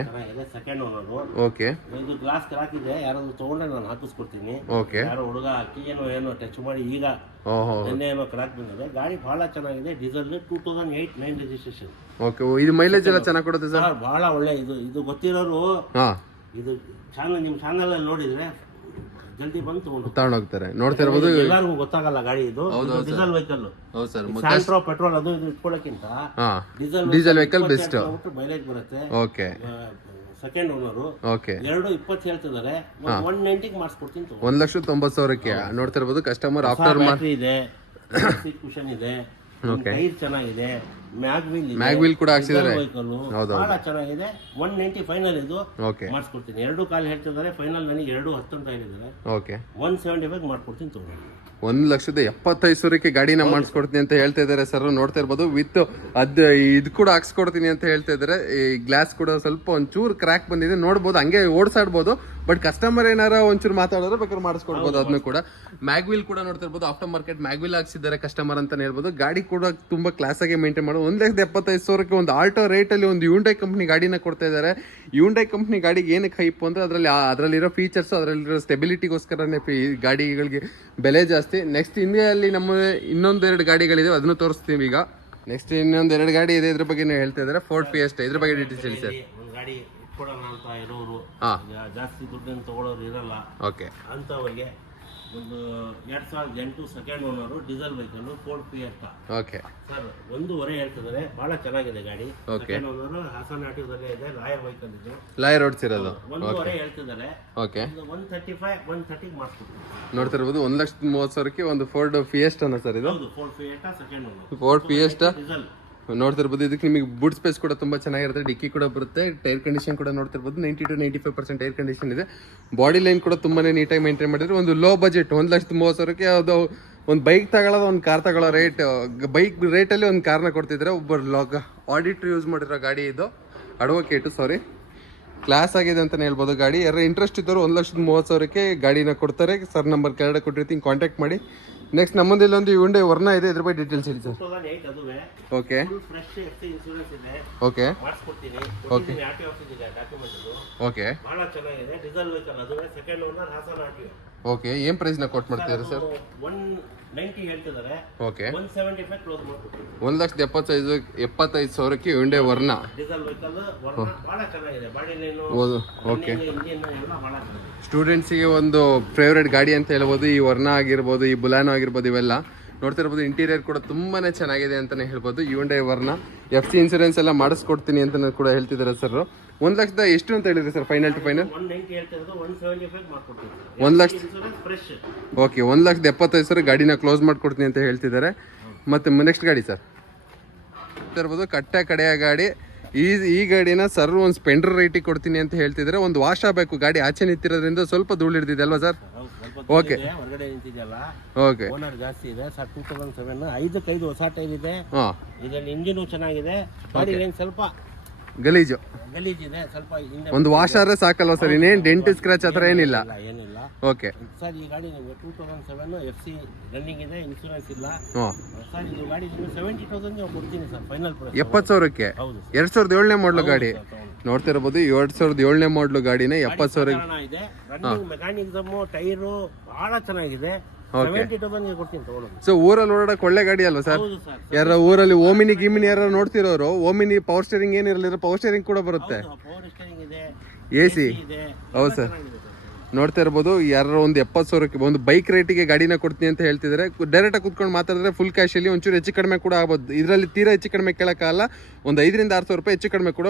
second owner. ಓಕೆ, ಇದು ಗ್ಲಾಸ್ ಹಾಕಿದೆ, ಯಾರಾದ್ರೂ ತಗೊಂಡ್ರೆ ನಾನು ಹಾಕಿಸ್ಕೊಡ್ತೀನಿ. ಓಕೆ, ಯಾರೋ ಹುಡುಗ ಹಾಕಿ ಏನೋ ಟಚ್ ಮಾಡಿ ಈಗ ನಿನ್ನೆ ಏನೋ ಕ್ರಾಕ್ ಬಂದಿದೆ. ಗಾಡಿ ಬಹಳ ಚೆನ್ನಾಗಿದೆ. Diesel 2008-9 registration. ಓಕೆ, ಇದು ಮೈಲೇಜ್ ಎಲ್ಲ ಚೆನ್ನಾಗಿ ಕೊಡುತ್ತೆ ಸರ್. ಬಹಳ ಒಳ್ಳೆ. ಇದು ಗೊತ್ತಿರೋರು ಇದು ಚಾನಲ್, ನಿಮ್ಮ ಚಾನಲ್ ಅಲ್ಲಿ ನೋಡಿದ್ರೆ ಜಲ್ದಿ ಬಂದು ತಗೊಂಡೋಗ್ತಾರೆ. ನೋಡ್ತಾ ಇರ್ಬೋದು, ಎಲ್ಲರಿಗೂ ಗೊತ್ತಾಗಲ್ಲ ಗಾಡಿ. ಇದು ಡೀಸೆಲ್ ವೆಹಿಕಲ್. ಹೌದು ಸರ್, ಸ್ಯಾಂಟ್ರೋ ಪೆಟ್ರೋಲ್ ಅದು ಇದು ಇಟ್ಕೊಳ್ಳೋಕ್ಕಿಂತ ಡೀಸೆಲ್ ವೆಹಿಕಲ್ ಬೆಸ್ಟ್. ಮೈಲೇಜ್ ಬರುತ್ತೆ. Okay, second owner. ಓಕೆ, 220 ಹೇಳ್ತಿದ್ದಾರೆ. 190 ಮಾಡಿಸ್ಕೊಡ್ತೀನಿ. 1,90,000ಕ್ಕೆ ನೋಡ್ತಾ ಇರ್ಬೋದು. ಕಸ್ಟಮರ್ ಆಫ್ಟರ್ ಇದೆ, ಸೀಟ್ ಕುಷನ್ ಇದೆ, ಟೈರ್ ಚೆನ್ನಾಗಿದೆ, ಮ್ಯಾಗ್ ವೀಲ್ ಕೂಡ ಹಾಕ್ಸಿದ್ದಾರೆ. ಬಹಳ ಚೆನ್ನಾಗಿದೆ. 190 ಫೈನಲ್ ಇದು ಮಾಡಿಸ್ಕೊಡ್ತೀನಿ. 2 ಕಾಲು ಹೇಳ್ತಿದ್ದಾರೆ, ಫೈನಲ್ ನನಗೆ 210 ಅಂತ ಹೇಳಿದ್ದಾರೆ. 175 ಮಾಡ್ಕೊಡ್ತೀನಿ ತಗೊಂಡು. 1,75,000 ಗಾಡಿನ ಮಾಡಿಸ್ಕೊಡ್ತೀನಿ ಅಂತ ಹೇಳ್ತಾ ಇದ್ದಾರೆ ಸರ್. ನೋಡ್ತಾ ಇರ್ಬೋದು ವಿತ್ ಇದು ಕೂಡ ಹಾಕ್ಸ್ಕೊಡ್ತೀನಿ ಅಂತ ಹೇಳ್ತಾ ಇದ್ದಾರೆ. ಈ ಗ್ಲಾಸ್ ಕೂಡ ಸ್ವಲ್ಪ ಒಂಚೂರು ಕ್ರ್ಯಾಕ್ ಬಂದಿದೆ, ನೋಡ್ಬೋದು, ಹಂಗೆ ಓಡಿಸಾಡ್ಬೋದು. ಬಟ್ ಕಸ್ಟಮರ್ ಏನಾರ ಒಂಚೂರು ಮಾತಾಡಿದ್ರೆ ಬೇಕಾದ್ರೆ ಮಾಡಿಸ್ಕೊಡ್ಬೋದು ಅದನ್ನು ಕೂಡ. ಮ್ಯಾಗ್ ವೀಲ್ ಕೂಡ ನೋಡ್ತಾ ಇರ್ಬೋದು, ಆಫ್ಟರ್ ಮಾರ್ಕೆಟ್ ಮ್ಯಾಗ್ ವೀಲ್ ಹಾಕ್ಸಿದ್ದಾರೆ ಕಸ್ಟಮರ್ ಅಂತಾನೆ ಹೇಳ್ಬೋದು. ಗಾಡಿ ಕೂಡ ತುಂಬಾ ಕ್ಲಾಸ್ ಆಗಿ ಮೇಂಟೈನ್ ಮಾಡೋದು. 1,75,000 ಒಂದು ಆಲ್ಟೋ ರೇಟ್ ಅಲ್ಲಿ ಒಂದು ಯೂಂಡೈ ಕಂಪ್ನಿ ಗಾಡಿನ ಕೊಡ್ತಾ ಇದ್ದಾರೆ. ಯೂಂಡೈ ಕಂಪ್ನಿ ಗಾಡಿಗೆ ಏನಕ್ಕೆ ಹೈಪ್ ಅಂದ್ರೆ ಅದರಲ್ಲಿರೋ ಫೀಚರ್ಸ್, ಅದರಲ್ಲಿರೋ ಸ್ಟೆಬಿಲಿಟಿಗೋಸ್ಕರನೇ ಗಾಡಿಗಳಿಗೆ ಬೆಲೆ ಜಾಸ್ತಿ. ನೆಕ್ಸ್ಟ್ ಇಂಡಿಯಾದಲ್ಲಿ ನಮ್ಮ ಇನ್ನೊಂದೆರಡು ಗಾಡಿಗಳಿದೆ, ಅದನ್ನು ತೋರಿಸ್ತೀವಿ ಈಗ. ನೆಕ್ಸ್ಟ್ ಇನ್ನೊಂದೆರಡು ಗಾಡಿ ಇದೆ, ಇದ್ರ ಬಗ್ಗೆ ಹೇಳ್ತಾ ಇದ್ದಾರೆ. ಫೋರ್ಡ್ ಫಿಯೆಸ್ಟಾ, ಇದ್ರ ಬಗ್ಗೆ ಡೀಟೇಲ್ಸ್ ಹೇಳಿ ಸರ್. ಗಾಡಿ ಇಟ್ಕೊಡೋಣ ಅಂತ ಇರೋರು, ಜಾಸ್ತಿ ದುಡ್ಡನ್ನು ತಗೊಳ್ಳೋರು ಇರಲ್ಲ, ಅಂತವರಿಗೆ ಒಂದು 2008 second owner diesel vehicle Ford fiesta. Sir 1.5 ಹೇಳ್ತಿದ್ದಾರೆ, ಬಹಳ ಚೆನ್ನಾಗಿದೆ ಗಾಡಿ. ಸೆಕೆಂಡ್ ಓನರು ಹಾಸನ ಆಟೋದಲ್ಲೇ ಇದೆ, ಲಾಯರ್ ವೆಹಿಕಲ್ ಇದು, ಲಾಯರ್ ಓಡಿಸಿರೋದು. 1.5 ಹೇಳ್ತಿದ್ದಾರೆ. 130 ಮಾಡಿಸ್ಕೊಡ್ತೀನಿ. ನೋಡ್ತಾ ಇರ್ಬೋದು, 1,30,000 ಒಂದು ಫೋರ್ಡ್ ಫಿಯೆಸ್ಟಾ ಸರ್ ಇದು. Ford fiesta second owner, Ford fiesta diesel. ನೋಡ್ತಿರ್ಬೋದು, ಇದಕ್ಕೆ ನಿಮಗೆ ಬೂಟ್ ಸ್ಪೇಸ್ ಕೂಡ ತುಂಬಾ ಚೆನ್ನಾಗಿರುತ್ತೆ, ಡಿಕ್ಕಿ ಕೂಡ ಬರುತ್ತೆ. ಟೈರ್ ಕಂಡೀಷನ್ ಕೂಡ ನೋಡ್ತಿರ್ಬೋದು, 90 to 95% ಟೈರ್ ಕಂಡೀಷನ್ ಇದೆ. ಬಾಡಿ ಲೈನ್ ಕೂಡ ತುಂಬಾನೇ ನೀಟಾಗಿ ಮೇಂಟೈನ್ ಮಾಡಿದ್ರೆ. ಒಂದು ಲೋ ಬಜೆಟ್ 1,30,000 ಅದು ಒಂದು ಬೈಕ್ ತಗೊಳ್ಳೋದು, ಒಂದು ಕಾರ್ ತಗೊಳ್ಳೋ ರೇಟ್, ಬೈಕ್ ರೇಟಲ್ಲಿ ಒಂದು ಕಾರ್ನ ಕೊಡ್ತಿದ್ರೆ. ಒಬ್ಬರು ಆಡಿಟರ್ ಯೂಸ್ ಮಾಡಿರೋ ಗಾಡಿ ಇದು, ಅಡ್ವೊಕೇಟು, ಸಾರಿ, ಕ್ಲಾಸ್ ಆಗಿದೆ ಅಂತಲೇ ಹೇಳ್ಬೋದು ಗಾಡಿ. ಯಾರು ಇಂಟ್ರೆಸ್ಟ್ ಇದ್ದವರು 1,30,000 ಗಾಡಿನ ಕೊಡ್ತಾರೆ. ಸರ್ ನಂಬರ್ ಕೆಳಗಡೆ ಕೊಟ್ಟಿರ್ತೀನಿ, ಕಾಂಟ್ಯಾಕ್ಟ್ ಮಾಡಿ. ನೆಕ್ಸ್ಟ್ ನಮ್ಮದು ಇಲ್ಲೊಂದು ಯುಂಡೈ ವರ್ನ ಇದೆ, ಇದ್ರ ಬಗ್ಗೆ ಡೀಟೇಲ್ಸ್ ಹೇಳಿ ಸರ್. 2008 ಅದುವೇ, ಓಕೆ ಫ್ರೆಶ್ ಎಫ್ಸಿ ಇನ್ಶೂರೆನ್ಸ್ ಇದೆ, ಓಕೆ ಮಾಡಿಸ್ಕೊಡ್ತೀನಿ. ಆರ್ಟಿಒ ಆಫೀಸ್ ಇದೆ, ಡಾಕ್ಯುಮೆಂಟ್ ಇದು. ಓಕೆ, ಬಹಳ ಚೆನ್ನಾಗಿದೆ, ಡೀಸೆಲ್ ವೆಹಿಕಲ್ ಅದುವೇ, second owner Hassan RTO. Okay, ಏನು ಪ್ರೈಸ್ನ ಕೊಟ್ಟು ಮಾಡ್ತೀರಾ ಸರ್? 190 ಹೇಳ್ತಿದ್ದಾರೆ. ಓಕೆ, 175 ಕ್ಲೋಸ್ ಮಾಡ್ಕೊಡ್ತೀನಿ. 1,75,000 ಯುಂಡೈ ವರ್ನ ಡೀಸೆಲ್ ವೆಹಿಕಲ್, ಬಹಳ ಚೆನ್ನಾಗಿದೆ, ಬಾಡಿ ಲೈನು, ಓಕೆ. ಇಂಜಿನ್ ಎಲ್ಲ ಬಹಳ ಚೆನ್ನಾಗಿದೆ. ಸ್ಟೂಡೆಂಟ್ಸಿಗೆ ಒಂದು ಫೇವ್ರೇಟ್ ಗಾಡಿ ಅಂತ ಹೇಳ್ಬೋದು. ಈ ವರ್ನ ಆಗಿರ್ಬೋದು, ಈ ಬುಲಾನೋ ಆಗಿರ್ಬೋದು, ಇವೆಲ್ಲ ನೋಡ್ತಿರ್ಬೋದು. ಇಂಟೀರಿಯರ್ ಕೂಡ ತುಂಬಾನೇ ಚೆನ್ನಾಗಿದೆ ಅಂತಾನೆ ಹೇಳ್ಬೋದು. ಯುಂಡೈ ವರ್ನ FC ಇನ್ಸೂರೆನ್ಸ್ ಎಲ್ಲ ಮಾಡಿಸ್ಕೊಡ್ತೀನಿ ಅಂತ ಕೂಡ ಹೇಳ್ತಿದ್ದಾರೆ ಸರ್. 1,00,000 ಎಷ್ಟು ಅಂತ ಹೇಳಿದ್ರಿ ಸರ್? ಫೈನಲ್ ಟು ಫೈನಲ್ 190 ಹೇಳ್ತಿರೋದು, 175 ಮಾಡ್ಕೊಡ್ತೀನಿ. 1,00,000 ಇನ್ಶೂರೆನ್ಸ್ ಫ್ರೆಶ್. ಓಕೆ, 1,75,000 ಗಾಡಿನ ಕ್ಲೋಸ್ ಮಾಡ್ಕೊಡ್ತೀನಿ ಅಂತ ಹೇಳ್ತಿದ್ದಾರೆ. ಮತ್ತೆ ನೆಕ್ಸ್ಟ್ ಗಾಡಿ ಸರ್ ಇರ್ಬೋದು, ಕಟ್ಟೆ ಕಡೆಯ ಗಾಡಿ. ಈ ಗಾಡಿನ ಸರ್ ಒಂದು ಸ್ಪೆಂಡರ್ ರೇಟಿಗೆ ಕೊಡ್ತೀನಿ ಅಂತ ಹೇಳ್ತಿದ್ದಾರೆ. ಒಂದು ವಾಶ್ ಆಗಬೇಕು, ಗಾಡಿ ಆಚೆ ನಿಂತಿರೋದ್ರಿಂದ ಸ್ವಲ್ಪ ಧೂಳು ಹಿಡಿದಿದೆ ಅಲ್ವಾ ಸರ್? ಓಕೆ, ಹೊರಗಡೆ ನಿಂತಿದೆಯಲ್ಲ, ಓಕೆ, ಓನರ್ ಜಾಸ್ತಿ ಇದೆ ಸರ್. 2007 5 ಹೊಸ ಟೈರ್ ಇದೆ. ಇದರಲ್ಲಿ ಇಂಜಿನು ಚೆನ್ನಾಗಿದೆ, ಗಾಡಿ ಲೈನ್ ಸ್ವಲ್ಪ ಗಲೀಜು ಗಲೀಜಿದೆ, ಸ್ವಲ್ಪ ಒಂದು ವಾಶ್ ಆದ್ರೆ ಸಾಕಲ್ವಾ ಸರ್? ಇನ್ನೇನು ಡೆಂಟ್ ಸ್ಕ್ರಾಚ್ ಹತ್ರ ಏನಿಲ್ಲ. ಏನಿಲ್ಲ. ಓಕೆ ಸರ್, ಈ ಗಾಡಿ ನಿಮಗೆ 2007 FC ರನ್ನಿಂಗ್ ಇದೆ, ಇನ್ಶೂರೆನ್ಸ್ ಇಲ್ಲ ಸರ್. ಇದು ಗಾಡಿ 70,000 ಕೊಡ್ತೀನಿ ಸರ್, ಫೈನಲ್ ಪ್ರೈಸ್. 70,000ಕ್ಕೆ? 2007ನೇ ಮಾಡಲು ಗಾಡಿ ನೋಡ್ತಿರ್ಬೋದು. 2007ನೇ ಮಾಡಲು ಗಾಡಿನ 70,000 ಇದೆ. ರನ್ನಿಂಗ್ ಮೆಕ್ಯಾನಿಸಮ್, ಟೈರು ಬಹಳ ಚೆನ್ನಾಗಿದೆ. 70,000 ಕೊಡ್ತೀನಿ ತಗೊಳ್ಳೋದು. ಸೊ ಊರಲ್ಲಿ ಓಡಾಡಕ್ಕೆ ಒಳ್ಳೆ ಗಾಡಿ ಅಲ್ವಾ ಸರ್? ಯಾರ ಊರಲ್ಲಿ ಓಮಿನಿ ಗಿಮಿನಿ ಯಾರು ನೋಡ್ತಿರೋರು, ಓಮಿನಿ ಪವರ್ ಸ್ಟೇರಿಂಗ್ ಏನಿರಲಿಲ್ಲ, ಪವರ್ ಸ್ಟೇರಿಂಗ್ ಕೂಡ ಬರುತ್ತೆ, ಪವರ್ ಸ್ಟೇರಿಂಗ್ ಇದೆ, AC. ಹೌದು ಸರ್, ನೋಡ್ತಾ ಇರ್ಬೋದು. ಯಾರು ಒಂದು 70,000ಕ್ಕೆ ಒಂದು ಬೈಕ್ ರೇಟಿಗೆ ಗಾಡಿನ ಕೊಡ್ತೀನಿ ಅಂತ ಹೇಳ್ತಿದ್ದಾರೆ. ಡೈರೆಕ್ಟಾಗಿ ಕುತ್ಕೊಂಡು ಮಾತಾಡಿದ್ರೆ ಫುಲ್ ಕ್ಯಾಶಲ್ಲಿ ಒಂಚೂರು ಹೆಚ್ಚು ಕಡಿಮೆ ಕೂಡ ಆಗ್ಬೋದು. ಇದರಲ್ಲಿ ತೀರಾ ಹೆಚ್ಚು ಕಡಿಮೆ ಕೇಳೋಕ್ಕಾಗಲ್ಲ. ಒಂದು 5,000 to 6,000 ರೂಪಾಯಿ ಹೆಚ್ಚು ಕಡಿಮೆ ಕೂಡ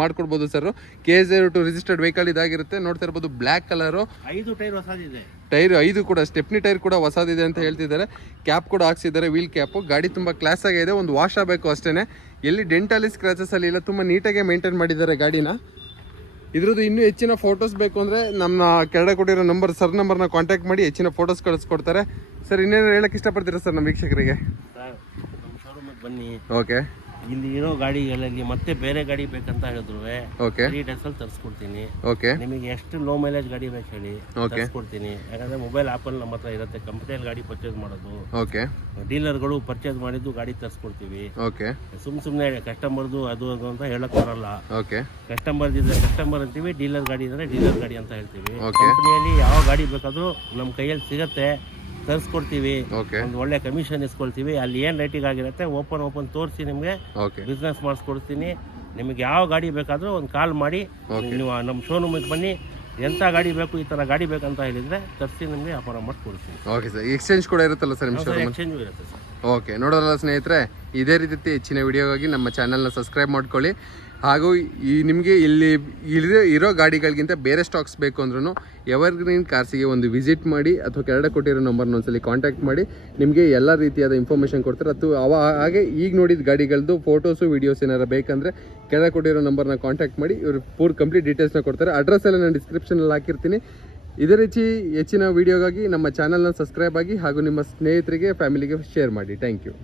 ಮಾಡ್ಕೊಡ್ಬೋದು ಸರ್. KZ2 ರಿಜಿಸ್ಟರ್ಡ್ ವೆಹಿಕಲ್ ಇದಾಗಿರುತ್ತೆ. ನೋಡ್ತಾ ಇರ್ಬೋದು, ಬ್ಲ್ಯಾಕ್ ಕಲರು, 5 ಟೈರ್ ಹೊಸದಿದೆ, ಟೈರ್ 5 ಕೂಡ ಸ್ಟೆಪ್ನಿ ಟೈರ್ ಕೂಡ ಹೊಸದಿದೆ ಅಂತ ಹೇಳ್ತಿದ್ದಾರೆ. ಕ್ಯಾಪ್ ಕೂಡ ಹಾಕ್ಸಿದ್ದಾರೆ, ವೀಲ್ ಕ್ಯಾಪು. ಗಾಡಿ ತುಂಬ ಕ್ಲಾಸ್ ಆಗಿದೆ, ಒಂದು ವಾಶ್ ಆಗಬೇಕು ಅಷ್ಟೇ. ಎಲ್ಲಿ ಡೆಂಟಲ್ಲಿ ಸ್ಕ್ರಾಚಸ್ ಅಲ್ಲಿ ಇಲ್ಲ, ತುಂಬ ನೀಟಾಗಿ ಮೇಂಟೈನ್ ಮಾಡಿದ್ದಾರೆ ಗಾಡಿನ. ಇದ್ರದ್ದು ಇನ್ನೂ ಹೆಚ್ಚಿನ ಫೋಟೋಸ್ ಬೇಕು ಅಂದರೆ ನಮ್ಮ ಕೆಳಗಡೆ ಕೊಟ್ಟಿರೋ ನಂಬರ್, ಸರ್ ನಂಬರ್ನ ಕಾಂಟ್ಯಾಕ್ಟ್ ಮಾಡಿ ಹೆಚ್ಚಿನ ಫೋಟೋಸ್ ಕಳಿಸ್ಕೊಡ್ತಾರೆ. ಸರ್ ಇನ್ನೇನು ಹೇಳಕ್ಕೆ ಇಷ್ಟಪಡ್ತೀರಾ ಸರ್ ನಮ್ಮ ವೀಕ್ಷಕರಿಗೆ? ನಮ್ಮ ಶೋರೂಮಿಗೆ ಬನ್ನಿ. ಓಕೆ, ಇಲ್ಲಿ ಇರೋ ಗಾಡಿಗಳಲ್ಲಿ ಮತ್ತೆ ಬೇರೆ ಗಾಡಿ ಬೇಕಂತ ಹೇಳಿದ್ರು ಓಕೆ 3 days ಅಲ್ಲಿ ತರಿಸ್ಕೊಡ್ತೀನಿ. ಓಕೆ, ನಿಮಗೆ ಎಷ್ಟು ಲೋ ಮೈಲೇಜ್ ಗಾಡಿ ಬೇಕು ಹೇಳಿ, ತರಿಸ್ಕೊಡ್ತೀನಿ. ಯಾಕಂದ್ರೆ ಮೊಬೈಲ್ ಆಪಲ್ ನಮ್ಮ ಹತ್ರ ಇರುತ್ತೆ, ಕಂಪ್ನಿಯಲ್ಲಿ ಗಾಡಿ ಪರ್ಚೇಸ್ ಮಾಡೋದು. ಓಕೆ, ಡೀಲರ್ಗಳು ಪರ್ಚೇಸ್ ಮಾಡಿದ್ದು ಗಾಡಿ ತರಿಸ್ಕೊಡ್ತೀವಿ. ಓಕೆ, ಸುಮ್ಮನೆ ಕಸ್ಟಮರ್ದು ಅದು ಅಂತ ಹೇಳಕ್ ಬರಲ್ಲ. ಓಕೆ, ಕಸ್ಟಮರ್ ಇದ್ರೆ ಕಸ್ಟಮರ್ ಅಂತೀವಿ, ಡೀಲರ್ ಗಾಡಿ ಇದ್ರೆ ಡೀಲರ್ ಗಾಡಿ ಅಂತ ಹೇಳ್ತೀವಿ. ಕಂಪ್ನಿಯಲ್ಲಿ ಯಾವ ಗಾಡಿ ಬೇಕಾದ್ರೂ ನಮ್ಮ ಕೈಯಲ್ಲಿ ಸಿಗತ್ತೆ, ತರಿಸ್ಕೊಡ್ತೀವಿ. ಒಂದು ಒಳ್ಳೆ ಕಮಿಷನ್ ಇಸ್ಕೊಳ್ತೀವಿ. ಅಲ್ಲಿ ಏನು ರೇಟಿಗೆ ಆಗಿರುತ್ತೆ ಓಪನ್ ತೋರಿಸಿ ನಿಮಗೆ ಬಿಸ್ನೆಸ್ ಮಾಡಿಸ್ಕೊಡ್ತೀನಿ. ನಿಮಗೆ ಯಾವ ಗಾಡಿ ಬೇಕಾದರೂ ಒಂದು ಕಾಲ್ ಮಾಡಿ, ನೀವು ನಮ್ಮ ಶೋರೂಮಿಗೆ ಬನ್ನಿ. ಎಂಥ ಗಾಡಿ ಬೇಕು, ಈ ಥರ ಗಾಡಿ ಬೇಕಂತ ಹೇಳಿದರೆ ತರಿಸಿ ನಿಮಗೆ ವ್ಯಾಪಾರ ಮಾಡಿಸ್ಕೊಡ್ತೀನಿ. ಓಕೆ ಸರ್, ಎಕ್ಸ್ಚೇಂಜ್ ಕೂಡ ಇರುತ್ತಲ್ಲ ಸರ್ ನಿಮ್ಮ ಶೋರೂಮ್? ಎಕ್ಸ್ಚೇಂಜ್ ಇರುತ್ತೆ ಸರ್. ಓಕೆ, ನೋಡೋಲ್ಲ ಸ್ನೇಹಿತರೆ, ಇದೇ ರೀತಿ ಹೆಚ್ಚಿನ ವಿಡಿಯೋಗಾಗಿ ನಮ್ಮ ಚಾನಲ್ನ ಸಬ್ಸ್ಕ್ರೈಬ್ ಮಾಡ್ಕೊಳ್ಳಿ. ಹಾಗೂ ಈ ನಿಮಗೆ ಇಲ್ಲಿ ಇರೋ ಗಾಡಿಗಳಿಗಿಂತ ಬೇರೆ ಸ್ಟಾಕ್ಸ್ ಬೇಕು ಅಂದ್ರೂ ಎವರ್ಗ್ರೀನ್ ಕಾರ್ಸಿಗೆ ಒಂದು ವಿಸಿಟ್ ಮಾಡಿ ಅಥವಾ ಕೆಳಗಡೆ ಕೊಟ್ಟಿರೋ ನಂಬರ್ನ ಒಂದ್ಸಲಿ ಕಾಂಟ್ಯಾಕ್ಟ್ ಮಾಡಿ ನಿಮಗೆ ಎಲ್ಲ ರೀತಿಯಾದ ಇನ್ಫಾರ್ಮೇಷನ್ ಕೊಡ್ತಾರೆ. ಅಥವಾ ಹಾಗೆ ಈಗ ನೋಡಿದ ಗಾಡಿಗಳದ್ದು ಫೋಟೋಸು ವೀಡಿಯೋಸ್ ಏನಾರು ಬೇಕಂದರೆ ಕೆಳಗಡೆ ಕೊಟ್ಟಿರೋ ನಂಬರ್ನ ಕಾಂಟ್ಯಾಕ್ಟ್ ಮಾಡಿ ಇವರು ಪೂರ್ ಡೀಟೇಲ್ಸ್ನ ಕೊಡ್ತಾರೆ. ಅಡ್ರೆಸ್ ಎಲ್ಲ ನಾನು ಡಿಸ್ಕ್ರಿಪ್ಷನಲ್ಲಿ ಹಾಕಿರ್ತೀನಿ. ಇದೇ ರೀತಿ ಹೆಚ್ಚಿನ ವೀಡಿಯೋಗಾಗಿ ನಮ್ಮ ಚಾನಲ್ನ ಸಬ್ಸ್ಕ್ರೈಬ್ ಆಗಿ ಹಾಗೂ ನಿಮ್ಮ ಸ್ನೇಹಿತರಿಗೆ ಫ್ಯಾಮಿಲಿಗೆ ಶೇರ್ ಮಾಡಿ. Thank you.